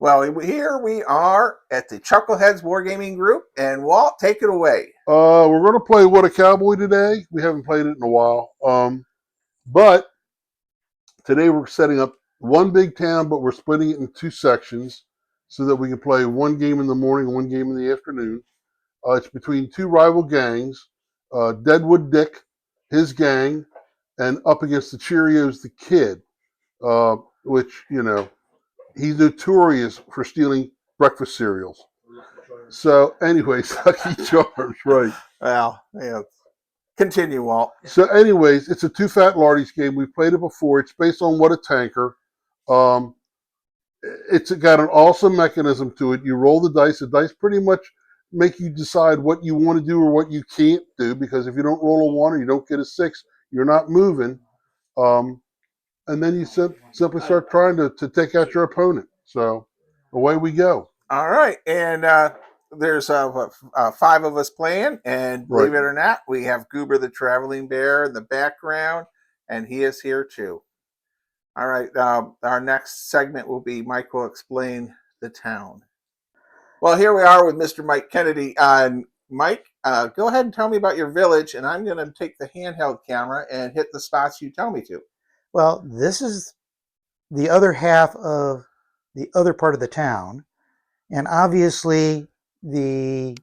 Well, here we are at the Chuckleheads Wargaming Group, and Walt, take it away. We're going to play What a Cowboy today. We haven't played it in a while. But today we're setting up one big town, but we're splitting it in two sections so that we can play one game in the morning and one game in the afternoon. It's between two rival gangs, Deadwood Dick, his gang, and up against the Cheerios, the Kid, which, he's notorious for stealing breakfast cereals. So, anyways, Lucky Charms, right. Well, yeah. Continue, Walt. So, anyways, it's a two fat lardies game. We've played it before. It's based on What a Tanker. It's got an awesome mechanism to it. You roll the dice. The dice pretty much make you decide what you want to do or what you can't do, because if you don't roll a 1 or you don't get a 6, you're not moving. And then you simply start trying to take out your opponent. So away we go. All right. And there's 5 of us playing. And believe it or not, we have Goober the Traveling Bear in the background. And he is here too. All right. Our next segment will be Mike will explain the town. Well, here we are with Mr. Mike Kennedy. Mike, go ahead and tell me about your village. And I'm going to take the handheld camera and hit the spots you tell me to. Well, this is the other half of the other part of the town, and obviously the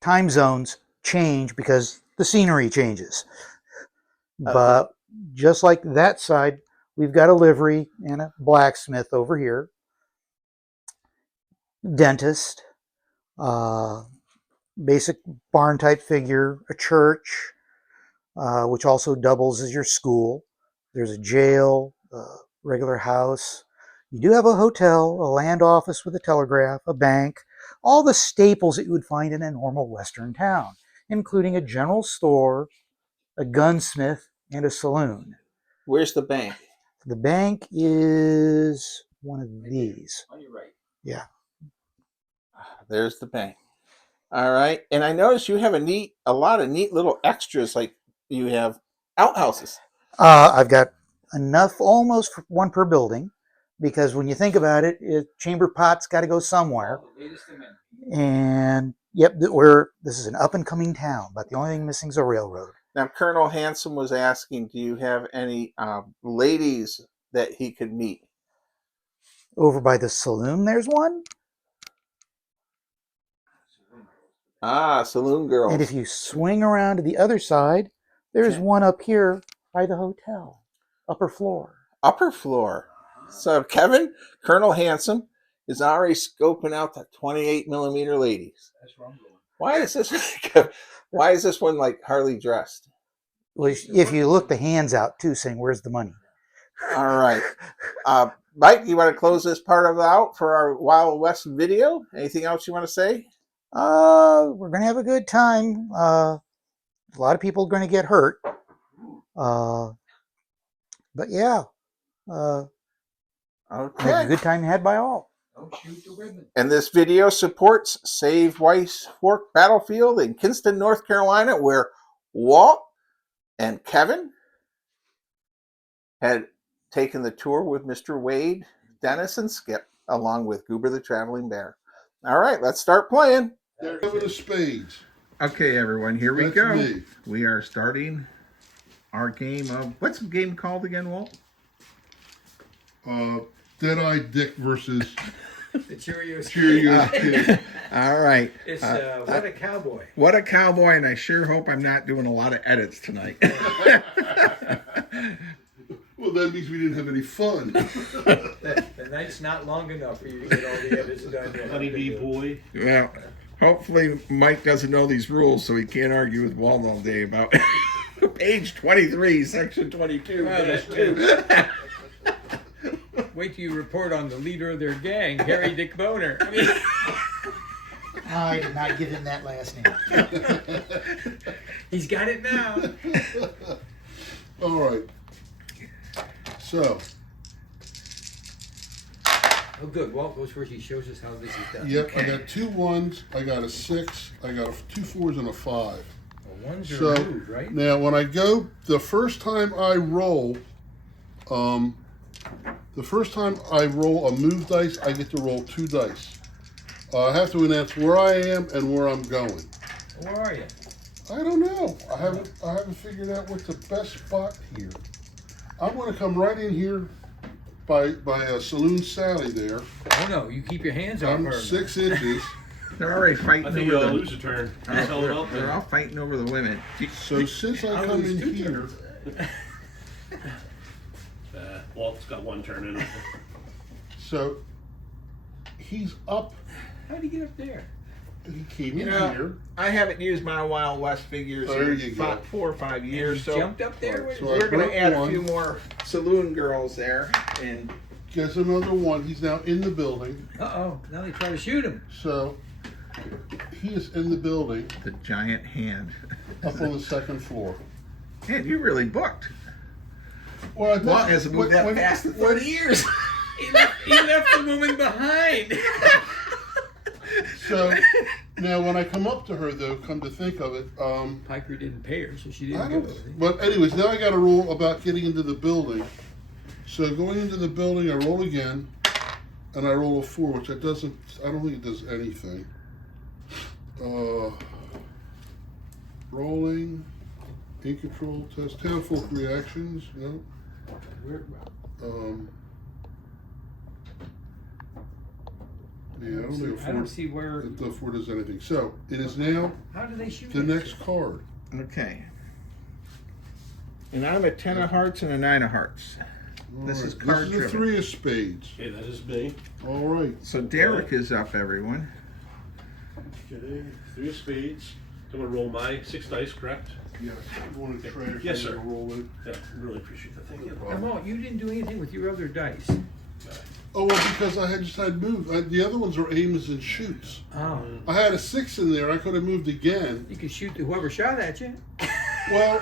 time zones change because the scenery changes. But just like that side, we've got a livery and a blacksmith over here, dentist, basic barn type figure, a church, which also doubles as your school. There's a jail, a regular house. You do have a hotel, a land office with a telegraph, a bank, all the staples that you would find in a normal Western town, including a general store, a gunsmith, and a saloon. Where's the bank? The bank is one of these. On your right. Yeah. There's the bank. All right. And I noticed you have a lot of neat little extras, like you have outhouses. I've got enough, almost one per building, because when you think about it, chamber pot's got to go somewhere. And yep, this is an up and coming town, but the only thing missing is a railroad. Now, Colonel Hanson was asking, do you have any ladies that he could meet? Over by the saloon, there's one. Saloon girls. And if you swing around to the other side, there's one up here by the hotel, upper floor. Upper floor. So Kevin, Colonel Hanson, is already scoping out the 28 millimeter ladies. That's wrong. Why is this one like hardly dressed? Well, if you look the hands out too, saying where's the money? All right. Mike, you want to close this part of it out for our Wild West video? Anything else you want to say? We're going to have a good time. A lot of people are going to get hurt. But yeah. Okay. A good time had by all. Don't shoot the women. And this video supports Save Weiss Fork Battlefield in Kinston, North Carolina, where Walt and Kevin had taken the tour with Mr. Wade, Dennis, and Skip, along with Goober the Traveling Bear. All right, let's start playing. They're coming to spades. Okay, everyone, here we go. Me. We are starting our game of, what's the game called again, Walt? Dead-Eye Dick versus The Cheerios. Kid. All right. It's What a Cowboy. What a Cowboy, and I sure hope I'm not doing a lot of edits tonight. Well, that means we didn't have any fun. The night's not long enough for you to get all the edits done yet. Honeybee boy. Well, hopefully Mike doesn't know these rules, so he can't argue with Walt all day about page 23, section 22. Well, that's two. Wait till you report on the leader of their gang, Harry Dick Boner. I did not give him that last name. He's got it now. All right. So. Oh, good. Walt goes first. He shows us how this is done. Yep, okay. I got 2 1s, I got a 6, I got 2 4s and a 5. Well, ones are removed, right? Now when I go, the first time I roll, The first time I roll a move dice, I get to roll 2 dice. I have to announce where I am and where I'm going. Where are you? I don't know. I haven't figured out what's the best spot here. I'm going to come right in here by Saloon Sally there. Oh no, you keep your hands off I'm her. 6 inches. They're already fighting I think over you'll the. lose a turn. Just hold it up They're all there. fighting over the women. So since I come in here, Walt's got 1 turn in it. so he's up. How'd he get up there? He came in You know, here. I haven't used my Wild West figures There in you go. 4 or 5 years, He so jumped up there with So we're going broke to add a one. few more saloon girls there. And Gets another one. He's now in the building. Uh-oh, now they try to shoot him. So he is in the building the giant hand. up on the 2nd floor. Man, you really booked. Well, Walt hasn't moved that fast in 30 years. He left the woman behind. So now when I come up to her, though, come to think of it, Piker didn't pay her, so she I didn't go. don't. But anyways, now I got to roll about getting into the building. So going into the building, I roll again, and I roll a 4, which it doesn't. I don't think it does anything. Rolling, in control test, town folk reactions. No. Yeah, I don't think I don't see where. the 4 does anything. So it is now How do they shoot the at next you? card. Okay. And I'm a 10 of hearts and a 9 of hearts. This All is right. card This is the driven. 3 of spades. Okay, that is me. All right. So Derek is up, everyone. Okay, 3 of spades. I'm gonna roll my 6 dice, correct? Yes. You want to try Yes, sir. roll it? Yeah, really appreciate that. Thank you. And Walt, you didn't do anything with your other dice. Oh, well, because I had just had moved. The other ones are aims and shoots. Oh. I had a 6 in there. I could have moved again. You could shoot whoever shot at you. Well,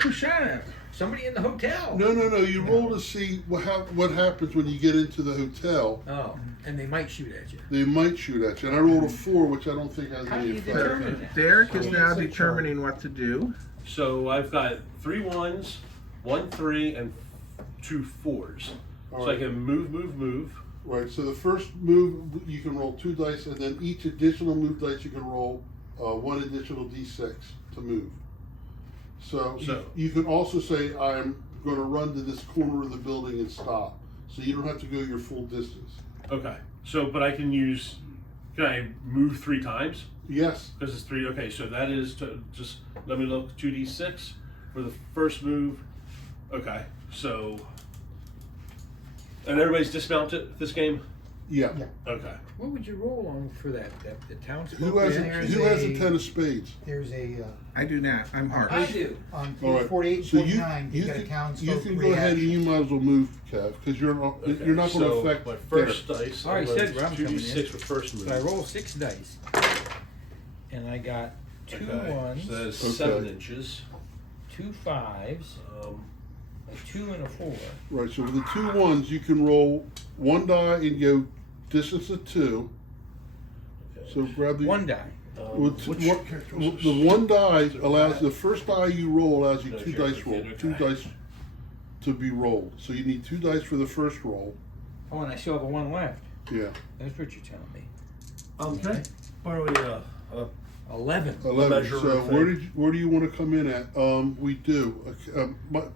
Who shot at him? Somebody in the hotel. no. You roll to see what happens when you get into the hotel. Oh, and they might shoot at you. They might shoot at you. And I rolled a 4, which I don't think has How do any you effect. determine that? Derek is now determining what to do. So I've got 3 1s, 1 3, and 2 4s. All So I right. can move. Right, so the first move, you can roll 2 dice, and then each additional move dice, you can roll 1 additional d6 to move. So you can also say, I'm going to run to this corner of the building and stop. So you don't have to go your full distance. Okay. So, but I can use. Can I move 3 times? Yes. Because it's 3. Okay, so that is to just let me look 2d6 for the first move. Okay, so. And everybody's dismounted this game? Yeah. Okay. What would you roll on for that? The townsfolk? Who has, reaction? There's a a- 10 of spades? There's a I do not. I'm hearts. I do. on All page right. 48 and So 49. You got a you townsfolk can go ahead and reaction. you might as well move, Kev, because you're not Okay, going to so affect my first dice. I already said where I'm coming in. 2d6 with first move. So I roll 6 dice. And I got 2 Okay, ones, So that's Okay. 7 inches. 2 5s, a 2 and a 4. Right, so with the 2 1s, you can roll 1 die and go distance of 2. So grab the 1 die. With the 1 die allows the first die you roll allows you 2 dice roll, 2 dice to be rolled. So you need 2 dice for the first roll. Oh, and I still have a 1 left. Yeah, That's what you're telling me. Okay. Why don't we 11. 11. measure So of where do you want to come in at? We do.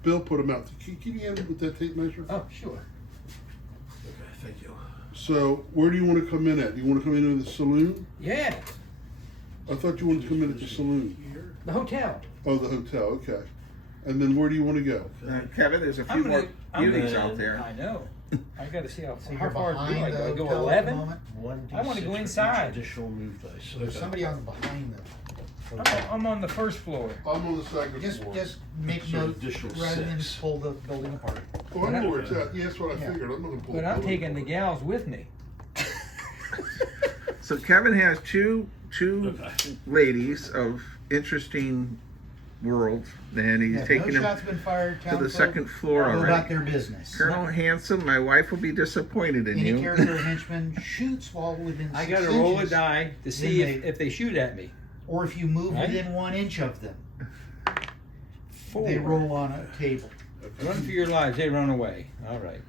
Bill put them out. Can you hand me with that tape measure? Oh, sure. Okay, thank you. So where do you want to come in at? Do you want to come into the saloon? Yeah, I thought you wanted to come in at the saloon. the hotel. Oh, the hotel. Okay. And then where do you want to go? Kevin, there's a few I'm more gonna- I'm beauties gonna- out there. I know. I got to see how You're far do I behind go? I the go hotel at the 11? moment. I wanna go inside. Additional move dice. There's somebody on behind the hotel. I'm on the first floor. I'm on the second floor. Just make So note additional rather than 6. pull the building apart. Oh, I know where it's at. Yeah, that's what I Yeah. figured. I'm not going to pull But the I'm building taking the apart. gals with me. So Kevin has two Okay. ladies of interesting worlds. Then he's Yeah, taking no them shots been fired. to the townsfolk. second floor Go about already. their business. Colonel Handsome, my wife will be disappointed in Any you. character or henchman shoots while within 6 I inches. got to roll a die to see Then if they shoot at me. Or if you move Right? within 1 inch of them, 4. they roll on a table. Run for your lives. They run away. All right.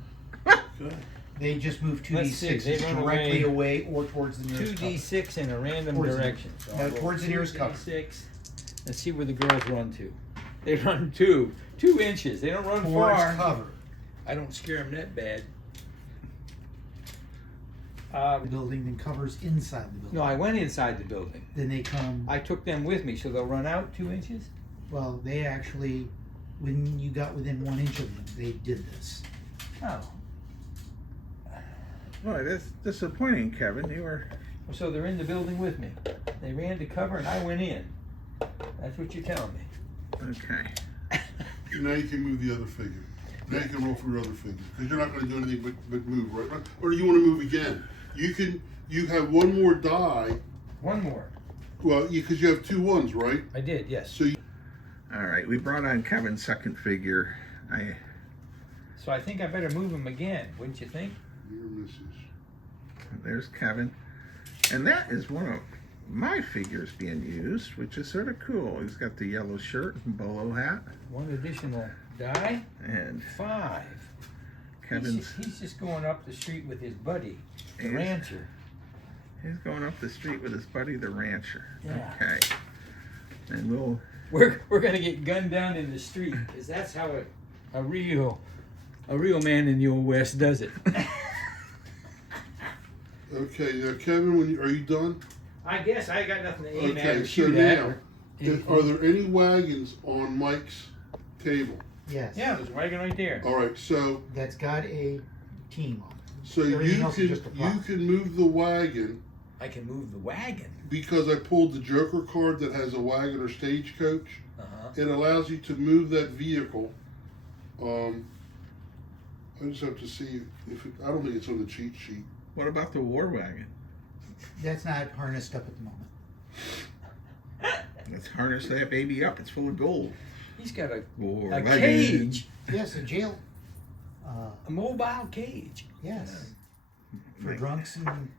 Okay. They just move Let's see, 2d6 they run directly away. away or towards the nearest cover. 2d6 in a random Towards the- direction. So no, I'll roll towards the nearest cover. 2d6. Let's see where the girls run to. They run 2 inches. They don't run Towards far. cover. I don't scare them that bad. The building then covers inside the building. No, I went inside the building. Then they come. I took them with me, so they'll run out 2 inches. Well, they actually, when you got within 1 inch of them, they did this. Oh, Boy, that's disappointing, Kevin. You were. so they're in the building with me. They ran to cover, and I went in. That's what you're telling me. Okay. Now you can move the other figure. Now you can roll for your other figure because you're not going to do anything but move, right? Or do you want to move again? You have one more die. One more. Well, because you have 2 1s, right? I did, yes. So All right. We brought on Kevin's second figure. So I think I better move him again, wouldn't you think? your misses. There's Kevin, and that is one of my figures being used, which is sort of cool. He's got the yellow shirt and bolo hat, One additional die. and 5. Kevin's He's just going up the street with his buddy, the Yes. rancher. he's going up the street with his buddy, the rancher. Yeah. Okay. And we'll. We're gonna get gunned down in the street, because that's how a real man in the old West does it. Okay, now Kevin, are you done? I guess I got nothing to aim at Okay, or so shoot at. now, or are there any wagons on Mike's table? Yes. Yeah, there's a wagon right there. All right, so That's got a team on it. so Everything you else is just a prop. can move the wagon I can move the wagon. because I pulled the Joker card that has a wagon or stagecoach. Uh-huh. It allows you to move that vehicle. I just have to see if I don't think it's on the cheat sheet. What about the war wagon? That's not harnessed up at the moment. Let's harness that baby up. It's full of gold. He's got a War a wagon. cage, Yes, a jail. a mobile cage. Yes. For drunks and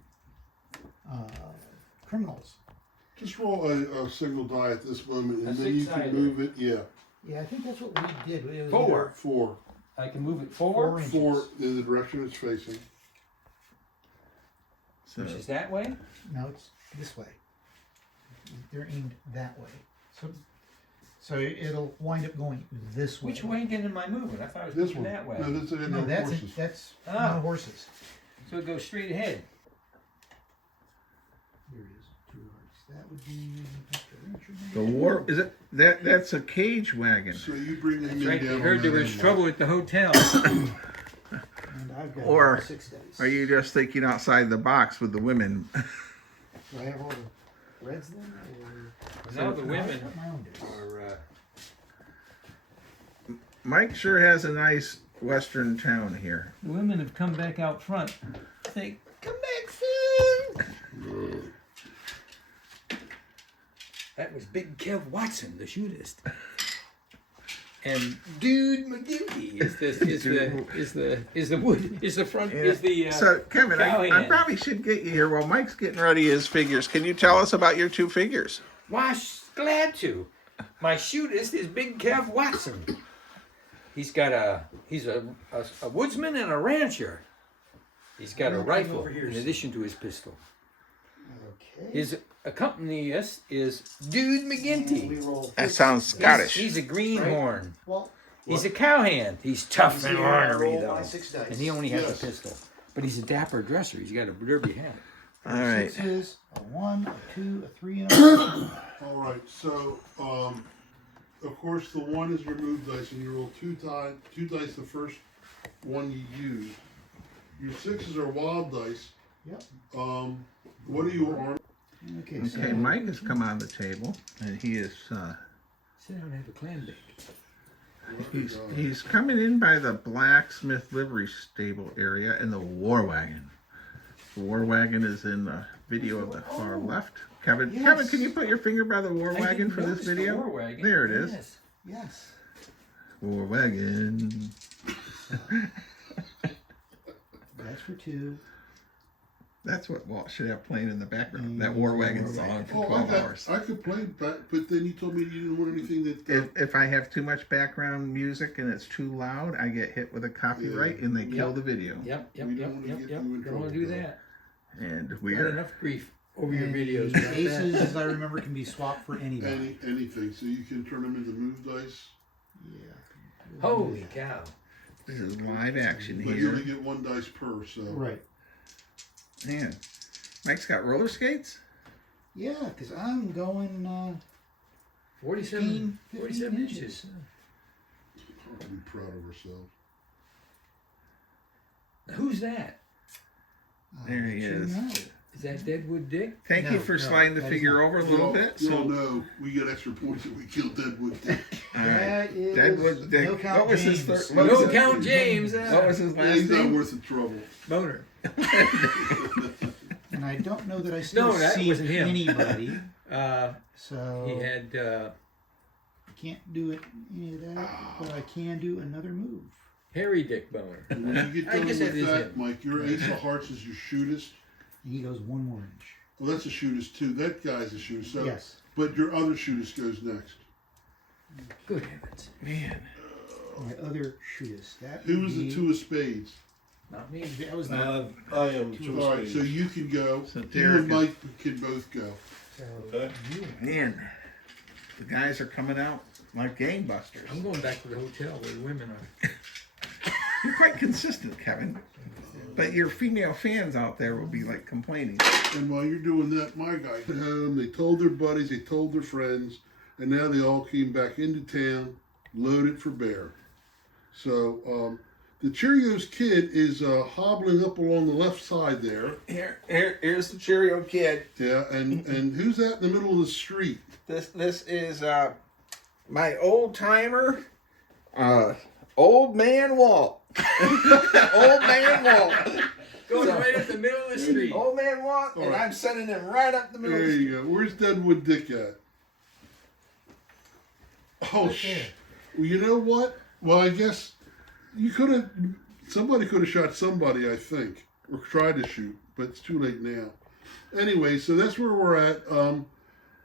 criminals. Just roll a single die at this moment, and A then you six-sided. can move it. Yeah, Yeah, I think that's what we did. It was 4. 4. I can move it 4 4, inches. 4 in the direction it's facing. So, which is that way. No, it's this way. They're aimed that way. So it'll wind up going this way. Which wagon am I moving? I thought I was This moving one. that way. No, that's No, that's horses. that's Ah. not horses. So it goes straight ahead. Here it is. 2 hearts. That would be the war is it that? That's a cage wagon. So you bring him That's in right. down They on heard there that was end, trouble at the hotel. And I've got Or 6 dice. Are you just thinking outside the box with the women? Do I have all the reds then? Or... Now the women I've got my own dice. are. Mike sure has a nice western town here. The women have come back out front. Say, come back soon. That was Big Kev Watson, the shootist. And Dude McGinty is the front. So Kevin, I cowhand. probably should get you here while Mike's getting ready his figures. Can you tell us about your 2 figures? Why, glad to. My shootist is Big Kev Watson. He's a woodsman and a rancher. He's got a We'll come rifle over here in soon. addition to his pistol. Okay. His accompanist is Dude McGinty. We roll That sounds Scottish. He's a greenhorn. Well, He's a cowhand. He's tough and here, I ornery roll though, my 6 dice. and he only has Yes. a pistol. But he's a dapper dresser. He's got a derby hat. All right. 6s, a 1, a 2, a 3, and a 4. All right, so of course the 1 is your move dice, and you roll 2 dice the first one you use. Your 6s are wild dice. Yep. What are your arm? Okay, Okay, so Mike has come on the table, and he is Sit down and have a clam bake. he's coming in by the blacksmith livery stable area and the war wagon. The war wagon is in the video of the far left. Kevin, Yes. Kevin, can you put your finger by the war I wagon didn't for this notice the video? war wagon. There it is. Yes. yes. War wagon. That's for 2. That's what Walt should have playing in the background. That War Wagon song for Oh, 12 hours. I could play that, but then you told me you didn't want anything that. If I have too much background music and it's too loud, I get hit with a copyright and they kill the video. Yep. We don't wanna get you in Don't want trouble, to do though. that. And we Got are. enough grief over your And videos. the about that. aces, as I remember, can be swapped for anybody. Anything, so you can turn them into move dice, Yeah. Holy cow! This is live action but you here. only get one dice per. So Right. Man, Mike's got roller skates. Yeah, because I'm going 47 15 inches. I'll be proud of ourselves. Who's that? There he is. Is that Deadwood Dick? Thank you for sliding the that is figure not. over a little bit. You all So, know we get extra points if we kill Deadwood Dick. all right. That is Deadwood Dick. No Count What was his James. third? What was No it? Count James. What was his Yeah, last he's not name? worth the trouble. Boner. And I don't know that I still No, that see wasn't him. anybody. Uh, So he had. I can't do it any of that, but I can do another move. Harry Dick Boner. And when you get I done guess with that is that, him. Mike, your ace of hearts is your shootist. And he goes one more inch. Well, that's a shootist too. That guy's a shootist. So, Yes. but your other shootist goes next. Good heavens. Man, My other shootist. That Who would was the be- two of spades? Not me. That was not. I am two All right, so you can go. So You Derek and Mike can both go. So Okay. man, the guys are coming out like gangbusters. I'm going back to the hotel where the women are. You're quite consistent, Kevin. But your female fans out there will be like complaining. And while you're doing that, my guy went home. They told their buddies, they told their friends, and now they all came back into town, loaded for bear. So the Cheerios kid is hobbling up along the left side there. Here's the Cheerio kid. Yeah, and who's that in the middle of the street? This is my old timer, old man Walt. Old man Walt. Going right up the middle of the street. Old man Walt, and right. I'm sending him right up the middle. There of the you go. Where's Deadwood Dick at? Oh, well, you know what? Well, I guess you could have. Somebody could have shot somebody, I think, or tried to shoot, but it's too late now. Anyway, so that's where we're at.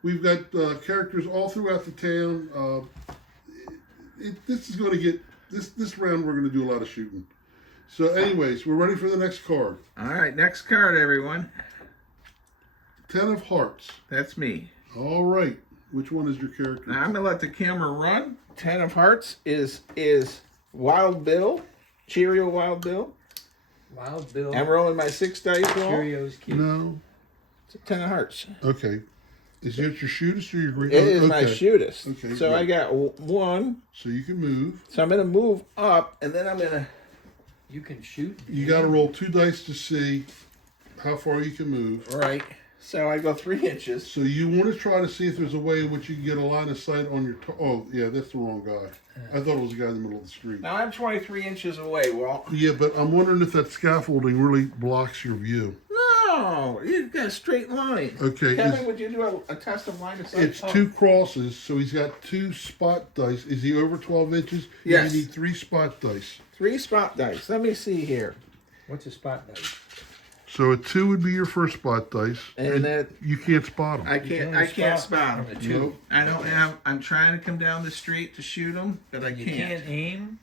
We've got characters all throughout the town. This is going to get this round. We're going to do a lot of shooting. So, anyways, we're ready for the next card. All right, next card, everyone. 10 of Hearts. That's me. All right. Which one is your character? Now I'm gonna let the camera run. 10 of Hearts is Wild Bill, Cheerio Wild Bill. Wild Bill. I'm rolling my 6 dice roll. Cheerios kid. No. It's a 10 of Hearts. Okay. Is it your shootist or your green? It is my okay. shootist. Okay, so good. I got 1. So you can move. So I'm gonna move up, and then I'm gonna. You can shoot. You got to roll 2 dice to see how far you can move. Right. So I go 3 inches. So you want to try to see if there's a way in which you can get a line of sight on your. Oh, yeah, that's the wrong guy. I thought it was the guy in the middle of the street. Now I'm 23 inches away, Walt. Yeah, but I'm wondering if that scaffolding really blocks your view. No, you've got a straight line. Okay, Kevin, would you do a test of line of sight? it's 2 crosses, so he's got 2 spot dice. Is he over 12 inches? Yes. You need 3 spot dice. 3 spot dice. Let me see here. What's a spot dice? So a 2 would be your first spot dice, And then you can't spot them. I can't spot from them. the 2. Nope. I don't have. I'm trying to come down the street to shoot them, but I You can't. can't aim,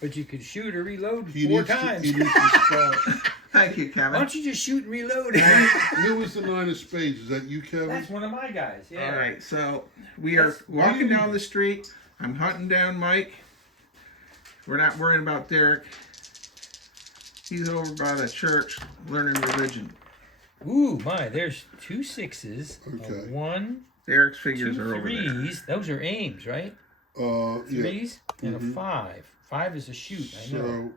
but you could shoot or reload He 4 needs to- times. he needs to spot. Thank you, Why Kevin. don't you just shoot and reload? Who was the 9 of spades? Is that you, Kevin? That's one of my guys. Yeah. All right, so we are walking down the street. I'm hunting down Mike. We're not worrying about Derek. He's over by the church learning religion. Ooh, my! There's 2 6s, Okay. a 1, Derek's 2 figures are over there. 3s. Those are aims, right? Yeah. 3s and Mhm. a 5. 5 is a shoot. I know. So,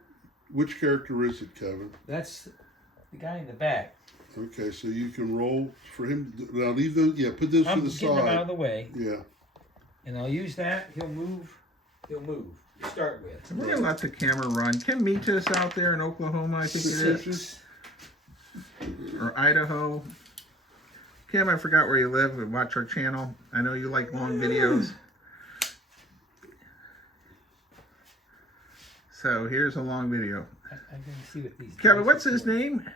which character is it, Kevin? That's the guy in the back. Okay, so you can roll for him. Now leave those. Yeah, put those I'm to the getting him out of side. the way, Yeah. and I'll use that. He'll move. To start with. We're gonna let the camera run. Can meet us out there in Oklahoma, I think it is, or Idaho. Kim, I forgot where you live. And watch our channel. I know you like long videos. So here's a long video. I'm gonna see what these. Kevin, dice what's are his for. name?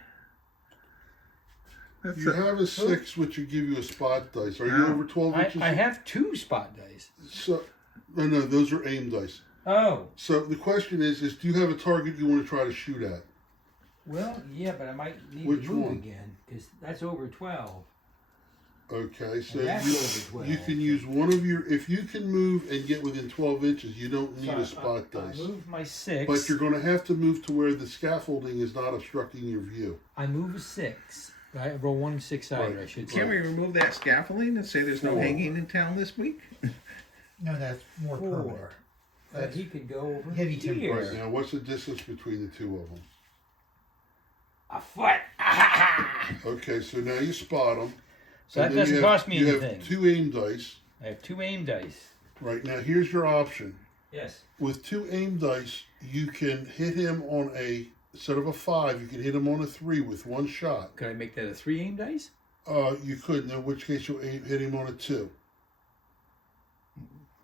You have a 6, which would give you a spot dice. Are you over 12 inches? I have 2 spot dice. So, no, those are aim dice. Oh. So the question is do you have a target you want to try to shoot at? Well, yeah, but I might need Which to move one? again because that's over 12. Okay, so That's over 12. you can use one of your, if you can move and get within 12 inches, you don't need a spot I dice. move my 6. But you're going to have to move to where the scaffolding is not obstructing your view. I move a 6. I roll 1 6-sided, Right. I should say. Can we remove that scaffolding and say there's no 4. hanging in town this week? No, that's more permanent. 4. But he could go over Heavy here. timber. Right, now what's the distance between the two of them? A foot. Okay, so now you spot them. So that doesn't cost me you anything. have 2 aim dice. I have 2 aim dice. Right, now here's your option. Yes. With 2 aim dice, you can hit him on instead of a 5, you can hit him on a 3 with 1 shot. Could I make that a 3 aim dice? You could, in which case you'll hit him on a 2.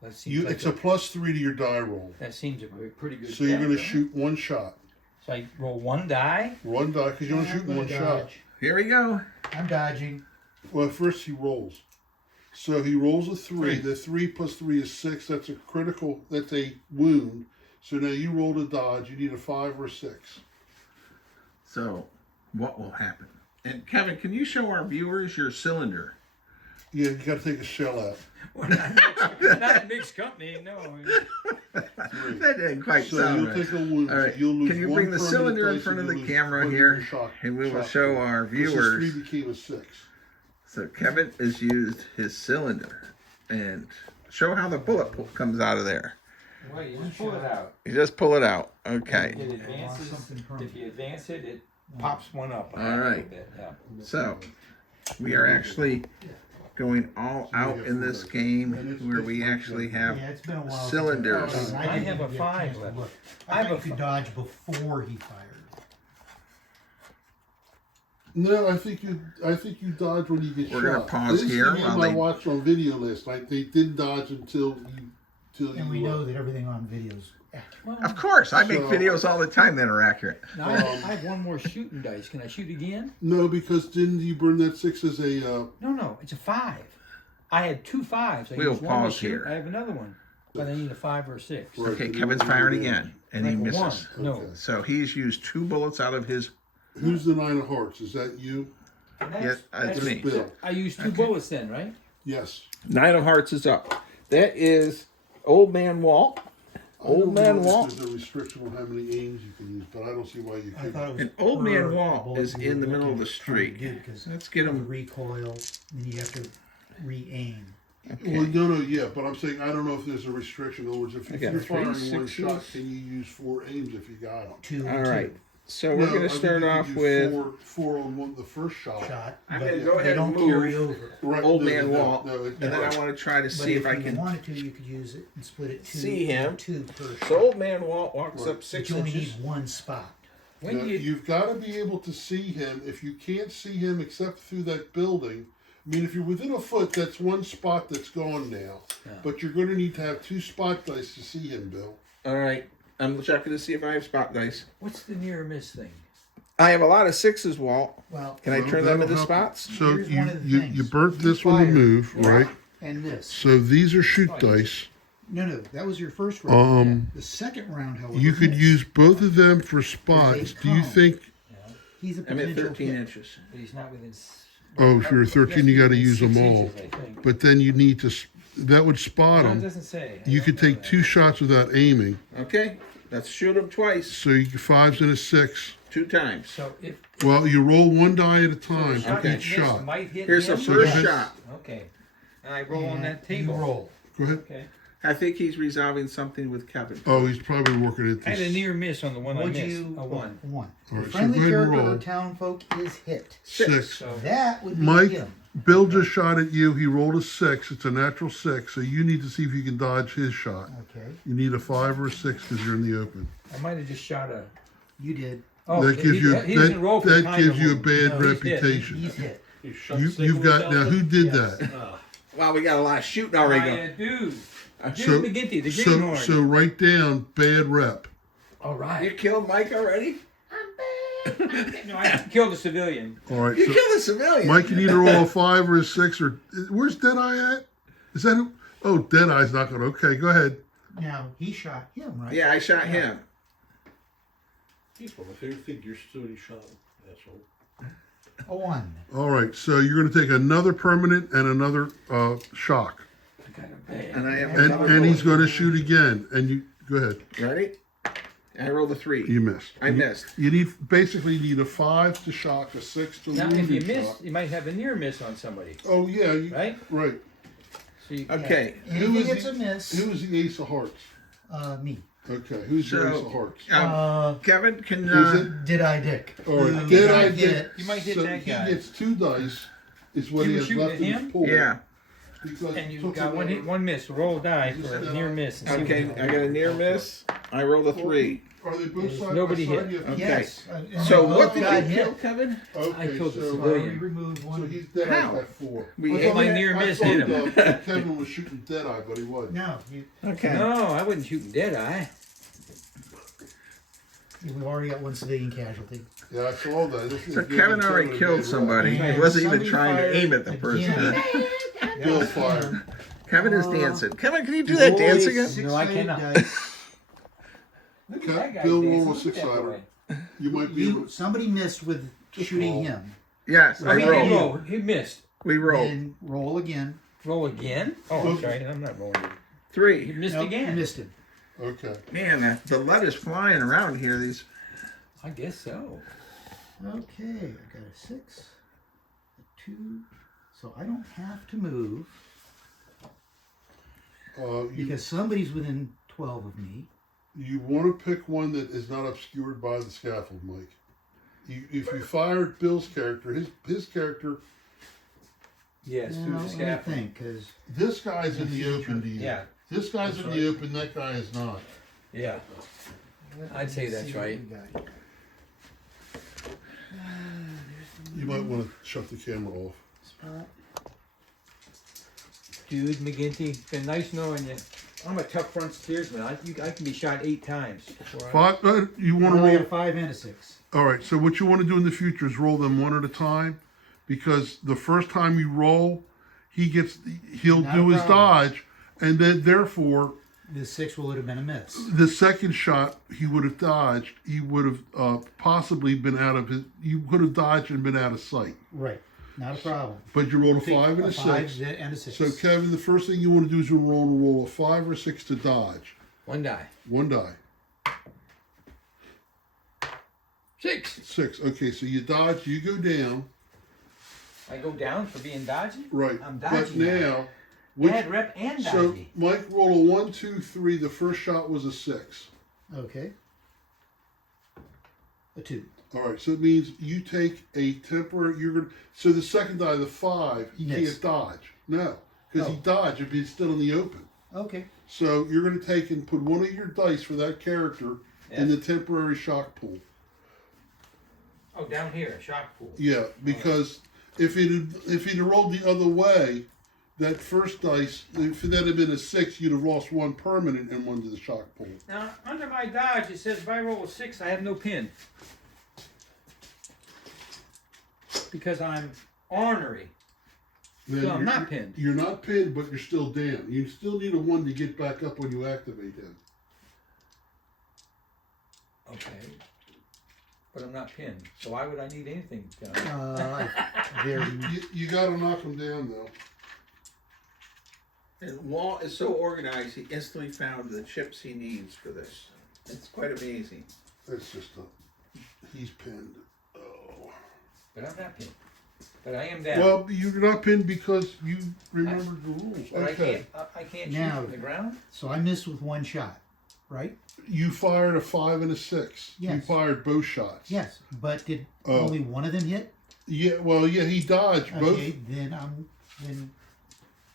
That seems like It's a +3 to your die roll. that seems a pretty good. So you're bet, going to right? shoot 1 shot. So I roll 1 die. 1 die, because you're only I'm shooting gonna 1 shot. dodge. Here we go. I'm dodging. Well, first he rolls. So he rolls a 3. The 3 plus 3 is 6. That's a critical, that's a wound. So now you roll a dodge. You need a 5 or a 6. So, what will happen? And Kevin, can you show our viewers your cylinder? Yeah, you got to take a shell out. Well, not a mixed company, no. 3. That didn't quite So sound you'll right. take a wound. All right. You'll lose Can you 1 bring the permanent cylinder in dice front and of the you'll lose camera 1 here, of your shock- and we will shock show roll. our This is viewers. 3 became a 6. So Kevin has used his cylinder, and show how the bullet comes out of there. Wait, you just pull it out. You just pull it out. Okay. It advances. If you advance it, it pops one up. All right. A little bit, yeah. So we are actually going all out in this game, where we actually have Yeah, it's been a while. since cylinders. I didn't I have even a get 5 chance to left. look. I I have thought a you could fi- dodge before he fired. No, I think you dodge when you get We're shot. gonna pause This here game while I they- watched on video last night. They did dodge until And we know that everything on video's accurate. Well, Of course, I make So- videos all the time that are accurate. now I have 1 more shooting dice. Can I shoot again? No, because didn't you burn that 6 as a? No, it's a 5. I had 2 5s. I We'll used 1 to pause shoot. here. I have another one, but I need a 5 or a 6. Right. Okay, Kevin's firing again, and he Like a 1. misses. No. Okay. So he's used 2 bullets out of his. Who's the 9 of hearts? Is that you? Yes, that's me. Bill. I used 2 bullets then, right? Yes. 9 of hearts is up. That is Old Man Walt. Old Man Walt. There's a restriction on how many aims you can use, but I don't see why you I can't. thought it was And Old Man per Walt bullet is you in the were middle of looking the at trying to street. do, 'cause Let's get him. recoil, then you have to re-aim. Well, no, yeah, but I'm saying I don't know if there's a restriction. In other words, if I got you're 3 firing 1 6s. shot, can you use 4 aims if you got them? 2 All and right. 2 So we're going to start off with four on one the first shot. shot, I'm but gonna go they ahead don't and move. carry over. Right, Old no, Man no, Walt, no, and then I want to try to But see if I you can wanted to, you could use it and split it 2 see him. 2 per shot. So Old Man Walt walks Right. up 6 But you only inches. need 1 spot. When Now, you you've got to be able to see him. If you can't see him except through that building, I mean, if you're within a foot, that's 1 spot that's gone now. Yeah. But you're going to need to have 2 spot dice to see him, Bill. All right. I'm checking to see if I have spot dice. what's the near miss thing? I have a lot of 6s, Walt. Well, Can I Well, turn them that'll into help. spots? So Here's one of the you things. burnt You this one to fired. move, right? and this. So these are shoot Oh, dice. No, that was your first round. Um, The second round, however, you could missed. use both of them for spots. Do you come. think? He's a I'm at potential 13 hit. inches. But he's not within. Oh, if you're 13, you got to use 6 them all. inches, I think. But then you need to. That would spot No, it them. doesn't say. I You don't could know take that. 2 shots without aiming. Okay. Let's shoot him twice. So you get 5s and a 6. 2 times. So if Well, you roll 1 die at a time shot for Okay. each you missed shot. might hit Here's the him. first So- shot. Okay. And I roll on And that table. You roll. Go ahead. Okay. I think he's resolving something with Kevin. Oh, he's probably working at I had a this. near miss on the one I Would missed. you? A 1. 1. All right, so Friendly go ahead and character roll. or town folk is hit. 6. So That would be Mike? him. Bill just shot at you. He rolled a 6. It's a natural 6. So you need to see if you can dodge his shot. Okay, You need a 5 or a 6 because you're in the open. I might have just shot a. you did. Oh, that gives you he doesn't roll for that time gives you a removal. bad No, he's hit. reputation. He's hit. You've got now. Who did Yes. that? Wow, we got a lot of shooting already going. Dude. Dude So- McGinty, the So greenhorn. so write down bad rep. All You right. killed Mike already? No, I killed a civilian. All right. You So killed a civilian. Mike can either roll a 5 or a 6 or where's Deadeye at? Is that who? Oh, Deadeye's not going to. Okay, go ahead. Now he shot him, right? Yeah, I shot him. He's from a favorite figure, so he shot him. Asshole. A 1. All right. So you're going to take another permanent and another shock, I got a bad. And I have and another and he's bullet. going to shoot again. And you go ahead. Ready? I rolled a 3. You missed. I missed. You need basically need a 5 to shock, a 6 to Now, wound if you and miss, shock. you might have a near miss on somebody, Oh yeah, right? right. So you, Okay. Anything is it's the- a miss. Who is the Ace of Hearts? Me. Okay, who's your So- Ace of Hearts? Kevin can. Who's it? Did I Dick? All right, Who did got I hit? get? You might hit so that guy. He gets 2 dice. Is what You he were has shooting left at in his him? pool. Yeah. Because and you took got one another- hit, one miss. Roll a die for a near miss. And see what Okay, happens. I got a near miss. I rolled a 3. Are they both side Nobody by side? hit. You have to- Okay. Yes. So and what both did got you hit. kill, Kevin? Okay, I killed the so, civilian. We removed so one. he's dead How? by 4. We I hit thought- my near I miss thought, hit him. Kevin was shooting Deadeye, but he wasn't. No, you, Okay. No, I wasn't shooting Deadeye. we've already got one civilian casualty. Yeah, I saw that. This So is Kevin giving already Kevin a killed bad somebody. rap. He wasn't even Somebody trying to fired aim at the person. again. Bill fired. Kevin is dancing. Kevin, can you do that dance again? No, I Six-sided cannot. dice. Look at that guy Bill dancing. roll a Look at that 6-sider. boy. You might be able to. Somebody missed with shooting him. Yes, Oh, I he did rolled. roll. He missed. We rolled. Then roll again. Roll again? Oh, I'm sorry. I'm not rolling. He 3. missed Nope, you again. missed him. Okay. Man, the lead is flying around here. These. I guess so. Okay, I got a 6, a 2, so I don't have to move You, because somebody's within 12 of me. you want to pick one that is not obscured by the scaffold, Mike. If you fired Bill's character, his character, Yes, Now, through the let me scaffold. think, because this guy's in the open to you. Yeah, This guy's in the open, that guy is not. yeah. I'd say that's right. You might want to shut the camera off. Spot. Dude, McGinty, it's been nice knowing you. I'm a tough frontiersman. I can be shot 8 times. before I- 5. You I want to only got a roll? 5 and a 6. All right. So what you want to do in the future is roll them one at a time, because the first time you roll, he'll Not do a his problem. dodge, and then therefore The 6 would have been a miss. the second shot he would have dodged. He would have possibly been out of his. You could have dodged and been out of sight. Right, not a problem. But you rolled a Take 5 and a 5 6. and a 6. So Kevin, the first thing you want to do is you roll a 5 or 6 to dodge. One die. One die. 6. 6. Okay, so you dodge. You go down. I go down for being dodgy? Right. I'm But dodgy now. now, which, Bad rep and so dodgy. Mike rolled a 1, 2, 3. The first shot was a 6. Okay. A 2. All right, so it means you take a temporary. You're gonna. So the second die, the 5, he Miss. can't dodge. No, because he Oh. dodged if he's still in the open. Okay. So you're going to take and put one of your dice for that character in the temporary shock pool. Oh, down here, shock pool. Yeah, because if he'd rolled the other way, that first dice, if that had been a 6, you'd have lost 1 permanent and 1 to the shock pool. Now, under my dodge, it says if I roll a 6, I have no pin. Because I'm ornery. Then So I'm you're- not pinned. You're not pinned, but you're still down. You still need a 1 to get back up when you activate him. Okay. But I'm not pinned. So why would I need anything done? Very. You got to knock him down though. And Walt is so organized, he instantly found the chips he needs for this. It's quite amazing. That's just he's pinned. Oh. But I'm not pinned. But I am down. Well, you're not pinned because you remembered the rules. but Okay. I can't Now- shoot from the ground? So I missed with 1 shot, right? You fired a 5 and a 6. You Yes. fired both shots. Yes, but did Oh. only one of them hit? Yeah. Well, yeah. He dodged both. Okay, then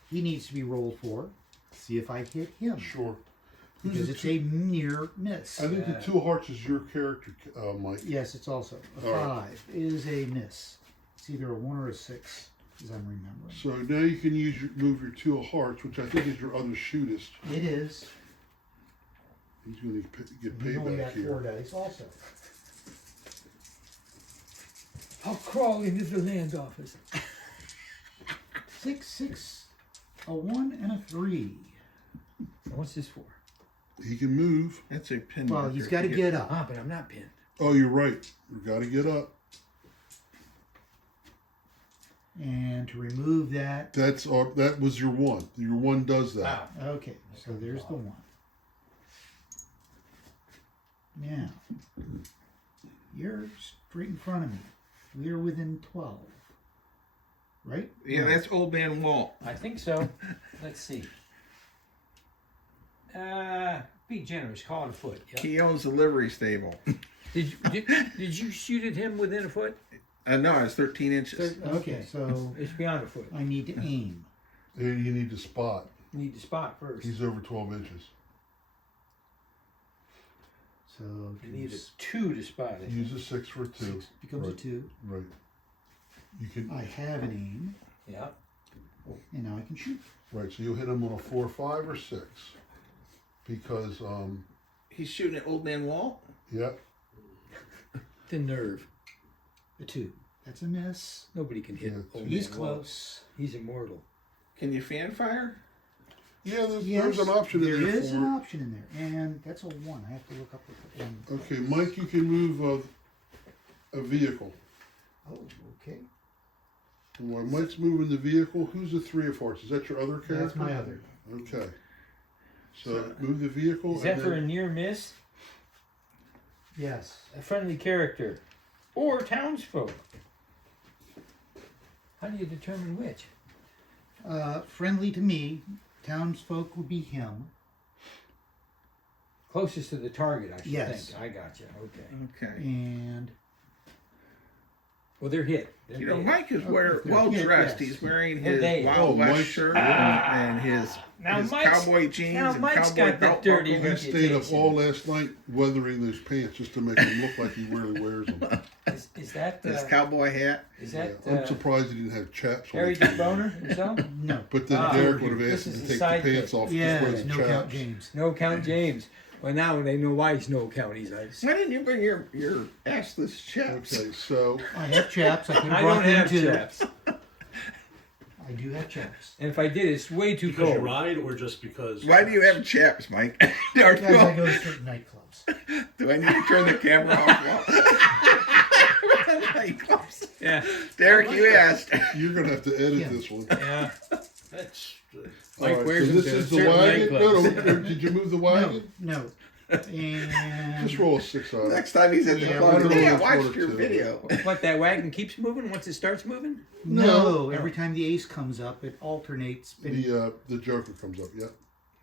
he needs to be rolled for. See if I hit him Sure. because it's a near miss. I think the 2 hearts is your character, Mike. Yes, it's also a All right. 5 is a miss. It's either a 1 or a 6, as I'm remembering. So now you can move your 2 of hearts, which I think is your other shootist. It is. He's going to get We've only payback got 4 here. dice also. I'll crawl into the land office. 6, 6, a 1, and a 3. What's this for? He can move. That's a pin. Well, marker. he's got to get up. Ah, but I'm not pinned. Oh, you're right. You got to get up. And to remove that. That was your 1. Your 1 does that. Wow. Okay, so there's the 1. Now, you're straight in front of me. We're within 12. Right? Yeah, that's Old Man Walt. I think so. Let's see. Be generous. Call it a foot. Yep. He owns the livery stable. Did you shoot at him within a foot? No, it's 13 inches. Okay, so It's beyond a foot. I need to aim. And you need to spot. You need to spot first. He's over 12 inches. So You need a 2 to spot it. Use a 6 for a 2. 6 becomes Right. a 2. Right. You can. I have an aim, Yeah. and now I can shoot. Right. So you'll hit him on a 4, 5, or 6. Because He's shooting at Old Man Walt. yeah. The nerve. A 2. That's a miss. Nobody can hit. Yeah, old He's man Walt. close. He's immortal. Can you fan fire? Yeah, there's Yes, an option in there there is for an it. option in there, and that's a 1. I have to look up the 1. Okay, Mike, you can move a vehicle. Oh, okay. And while Mike's moving the vehicle, who's the 3 of hearts? Is that your other character? That's my other. Okay. So move the vehicle. Is that and for a then, near miss? Yes. A friendly character? Or townsfolk? How do you determine which? Friendly to me. Townsfolk would be him. Closest to the target, I should Yes. think. I got you. Okay. Okay. And Well, they're hit. They're You know, hit. Mike is Oh, well yeah, dressed. yes. He's wearing Well, his they- Wild Oh, West Mike- shirt and his Now his Mike's- cowboy jeans now and Mike's cowboy got the belt dirty buckle. I stayed up reputation. all last night weathering those pants just to make him look like he really wears them. Is that His cowboy hat. is Yeah, that I'm surprised he didn't have chaps on. Harry his Dick feet. Boner himself? no. But then Ah, Derek would have this asked him is to a take side the pants pick. off Yeah, just wear the no chaps. count James. No Count James. Well, now they know why he's no count. He's ice. Why didn't you bring your assless chaps? Okay, so I have chaps. I could have I brought don't them have too. chaps. I do have chaps. And if I did, it's way too Because you cold. ride, or just because? Why do you have chaps, Mike? do, Guys, I go to certain nightclubs. I need to turn the camera off? Nightclubs. Yeah. Derek, you asked. you're gonna have to edit Yeah. this one. Yeah. That's Mike All right, wears so them this to is the certain wagon. nightclubs. No, did you move the wagon? No. And Just roll a 6 on it. Next time he's at the Yeah, club, we're hey, I gonna watched record your too. video. What, that wagon keeps moving once it starts moving? no, every time the ace comes up, it alternates spinning. The Joker comes up. Yeah.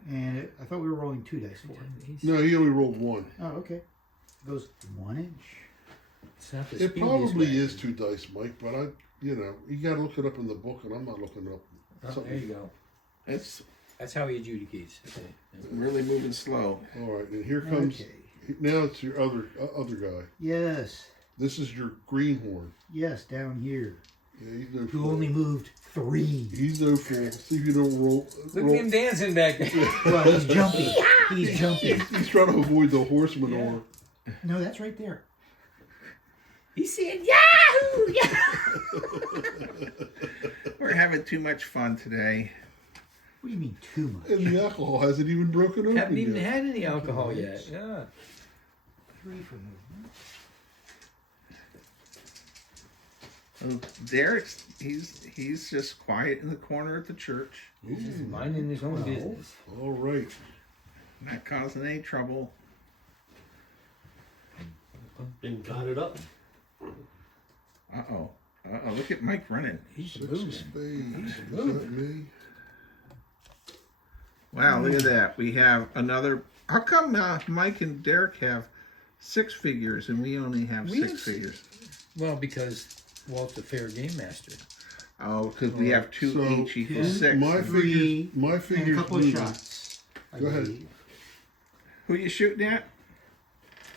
And I thought we were rolling 2 dice for it. No, he only rolled 1. Oh, okay. It goes 1 inch. It's not the It speediest probably wagon. is 2 dice, Mike. But you got to look it up in the book, and I'm not looking it up. Oh, there you go. It's That's how he adjudicates. Okay. really moving slow. All right, and here comes. Okay. Now it's your other guy. Yes. This is your greenhorn. Yes, down here. Yeah, he's no Who fool. only moved 3. He's no fool. See if you don't roll. Look at him dancing back there. Well, he's jumping. He's jumping. He's trying to avoid the horse maneuver. No, that's right there. He's saying Yahoo! We're having too much fun today. What do you mean too much? And the alcohol hasn't even broken open Haven't even yet. had any alcohol yet. Yeah. 3 for movement. Derek's he's just quiet in the corner at the church, He's just minding his own 12. business. All right. not causing any trouble. been got it up. Look at Mike running. He's 6 moving. of spades. Is that moving. me? Wow, look at that. We have another. How come Mike and Derek have 6 figures and we only have We 6 have figures? Well, because Walt's a fair game master. Oh, because we have 2 So, each equals 6. My Three, figures. My And a figures. couple of moving. shots. I Go ahead. believe. Who you shooting at?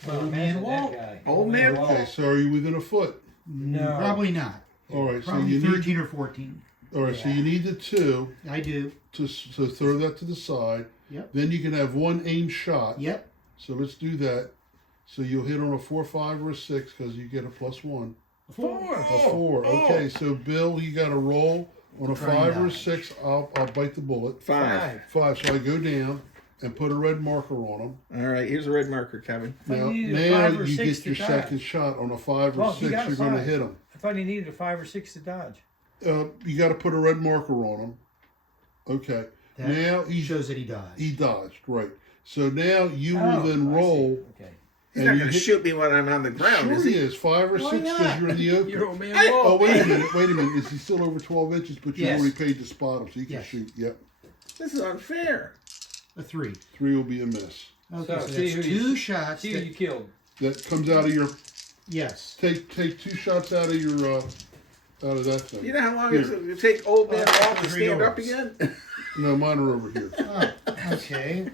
Well, Old Man imagine Walt. that guy. Old Man Walt. Okay, so are you within a foot? No. Probably not. All right. So Probably you 13 need. or 14. All right. So you need the 2 I do. to throw that to the side. Yep. Then you can have 1 aim shot. Yep. So let's do that. So you'll hit on a 4, 5, or a 6 because you get a +1. 4. A 4. Okay, so Bill, you got to roll on a Try 5 or a that. 6. I'll bite the bullet. 5. 5. So I go down and put a red marker on them. All right, here's a red marker, Kevin. thought Now, you needed a 5 or you 6 get to your dodge. second shot on a 5 or Well, he 6. got a You're going to 5. hit them. I thought he needed a 5 or 6 to dodge. You got to put a red marker on them. Okay. That Now shows that he died. he dodged, right? So now you Oh, will then I see. roll. Okay. He's and not you going to hit- shoot me when I'm on the ground, Sure is he he? is. 5 or Why 6 not? because you're in the open. Your old man Hey! Oh, roll. wait a minute. Wait a minute. Is he still over 12 inches? But you Yes. already paid to spot him, so you can Yes. shoot. Yep. This is unfair. A 3. 3 will be a miss. Okay, so see that's who you- 2 shots. See who that- you killed. That comes out of your. yes. Take 2 shots out of your. Out of that thing. You know how long Here. it take old man Walt to 3 stand up doors. again? No, mine are over here. Oh, okay.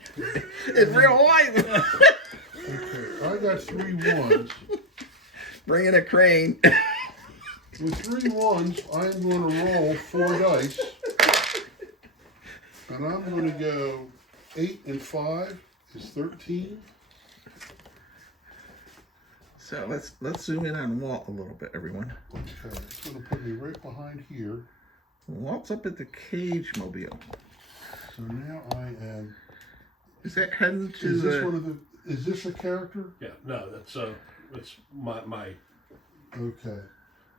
In real life. Okay. I got 3 1s. Bring in a crane. With 3 1s, I'm going to roll 4 dice. And I'm going to go 8 and 5 is 13. So let's zoom in on Walt a little bit, everyone. Okay, it's going to put me right behind here. Walt's up at the cage mobile. So now I am. Is that heading to Is this the? one of the? Is this a character? Yeah, no, that's my Okay.